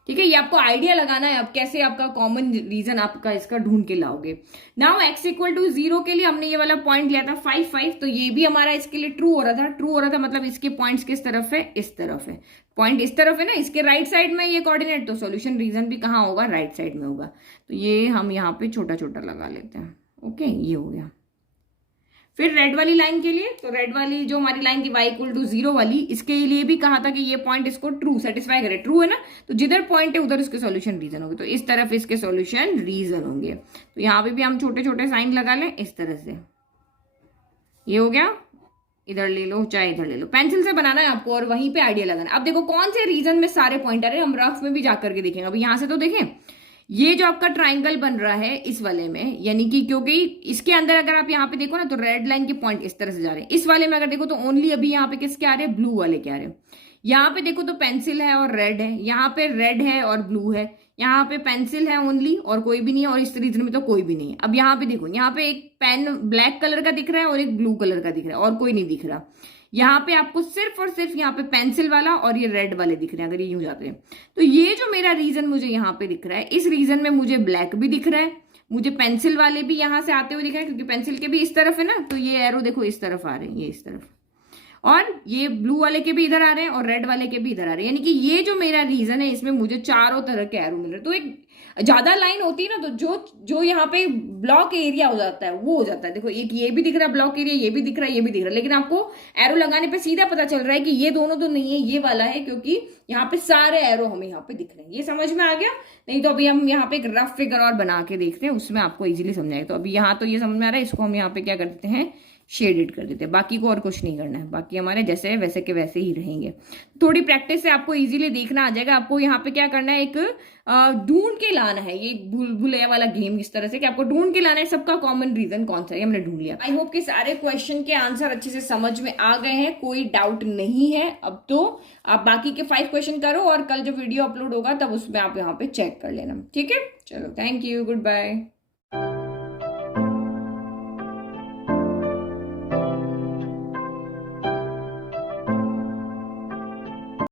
ठीक है। ये आपको आइडिया लगाना है अब कैसे आपका कॉमन रीजन आपका इसका ढूंढ के लाओगे। नाउ x = 0 के लिए हमने ये वाला पॉइंट लिया था 5 5, तो ये भी हमारा इसके लिए ट्रू हो रहा था। ट्रू हो रहा था मतलब इसके पॉइंट्स किस तरफ है, इस तरफ है, पॉइंट इस तरफ है ना, इसके राइट साइड में ये कोऑर्डिनेट, तो सॉल्यूशन रीजन भी कहाँ होगा, राइट साइड में होगा। तो ये हम यहाँ पे छोटा छोटा लगा लेते हैं। ओके, ये हो गया। फिर रेड वाली लाइन के लिए, तो रेड वाली जो हमारी लाइन थी y = 0 वाली, इसके लिए भी कहा था कि ये पॉइंट इसको ट्रू सेटिस्फाई करे, ट्रू है ना। तो जिधर पॉइंट है उधर उसके सॉल्यूशन रीजन होंगे, तो इस तरफ इसके सॉल्यूशन रीजन होंगे। तो यहाँ पे भी हम छोटे छोटे साइन लगा लें इस तरह से। ये हो गया, इधर ले लो चाहे इधर ले लो, पेंसिल से बनाना है आपको और वहीं पे आइडिया लगाना। अब देखो कौन से रीजन में सारे पॉइंट आ रहे हैं, हम रफ में भी जाकर के देखेंगे। अभी यहाँ से तो देखें, ये जो आपका ट्राइंगल बन रहा है इस वाले में, यानी कि क्योंकि इसके अंदर अगर आप यहाँ पे देखो ना, तो रेड लाइन के पॉइंट इस तरह से जा रहे हैं। इस वाले में अगर देखो तो ओनली अभी यहाँ पे किसके आ रहे हैं, ब्लू वाले के आ रहे हैं। यहाँ पे देखो तो पेंसिल है और रेड है, यहाँ पे रेड है और ब्लू है, यहाँ पे पेंसिल है ओनली और कोई भी नहीं है, और इस रीजन में तो कोई भी नहीं है। अब यहाँ पे देखो, यहाँ पे एक पेन ब्लैक कलर का दिख रहा है और एक ब्लू कलर का दिख रहा है और कोई नहीं दिख रहा। यहाँ पे आपको सिर्फ और सिर्फ यहाँ पे पेंसिल वाला और ये रेड वाले दिख रहे हैं अगर ये यूं जाते हैं। तो ये जो मेरा रीजन मुझे यहाँ पे दिख रहा है, इस रीजन में मुझे ब्लैक भी दिख रहा है, मुझे पेंसिल वाले भी यहाँ से आते हुए दिख रहे हैं, क्योंकि पेंसिल के भी इस तरफ है ना, तो ये एरो देखो इस तरफ आ रहे हैं, ये इस तरफ, और ये ब्लू वाले के भी इधर आ रहे हैं और रेड वाले के भी इधर आ रहे हैं। यानी कि ये जो मेरा रीजन है इसमें मुझे चारों तरह के एरो मिल रहे हैं। तो एक ज्यादा लाइन होती है ना, तो जो जो यहाँ पे ब्लॉक एरिया हो जाता है वो हो जाता है। देखो एक ये भी दिख रहा है ब्लॉक एरिया, ये भी दिख रहा है, ये भी दिख रहा है, लेकिन आपको एरो लगाने पे सीधा पता चल रहा है कि ये दोनों तो नहीं है, ये वाला है, क्योंकि यहाँ पे सारे एरो हमें यहाँ पे दिख रहे हैं। ये समझ में आ गया? नहीं तो अभी हम यहाँ पे एक रफ फिगर और बना के देखते हैं, उसमें आपको इजीली समझ आएगा। तो अभी यहाँ तो ये समझ में आ रहा है, इसको हम यहाँ पे क्या कर देते हैं, शेडेड कर देते हैं। बाकी को और कुछ नहीं करना है, बाकी हमारे जैसे है वैसे के वैसे ही रहेंगे। थोड़ी प्रैक्टिस से आपको इजीली देखना आ जाएगा। आपको यहाँ पे क्या करना है, एक ढूंढ के लाना है, ये भूलैया वाला गेम इस तरह से कि आपको ढूंढ के लाना है सबका कॉमन रीजन कौन सा है, हमने ढूंढ लिया। आई होप कि सारे क्वेश्चन के आंसर अच्छे से समझ में आ गए हैं, कोई डाउट नहीं है। अब तो आप बाकी के 5 क्वेश्चन करो और कल जो वीडियो अपलोड होगा तब उसमें आप यहाँ पे चेक कर लेना। ठीक है, चलो, थैंक यू, गुड बाय।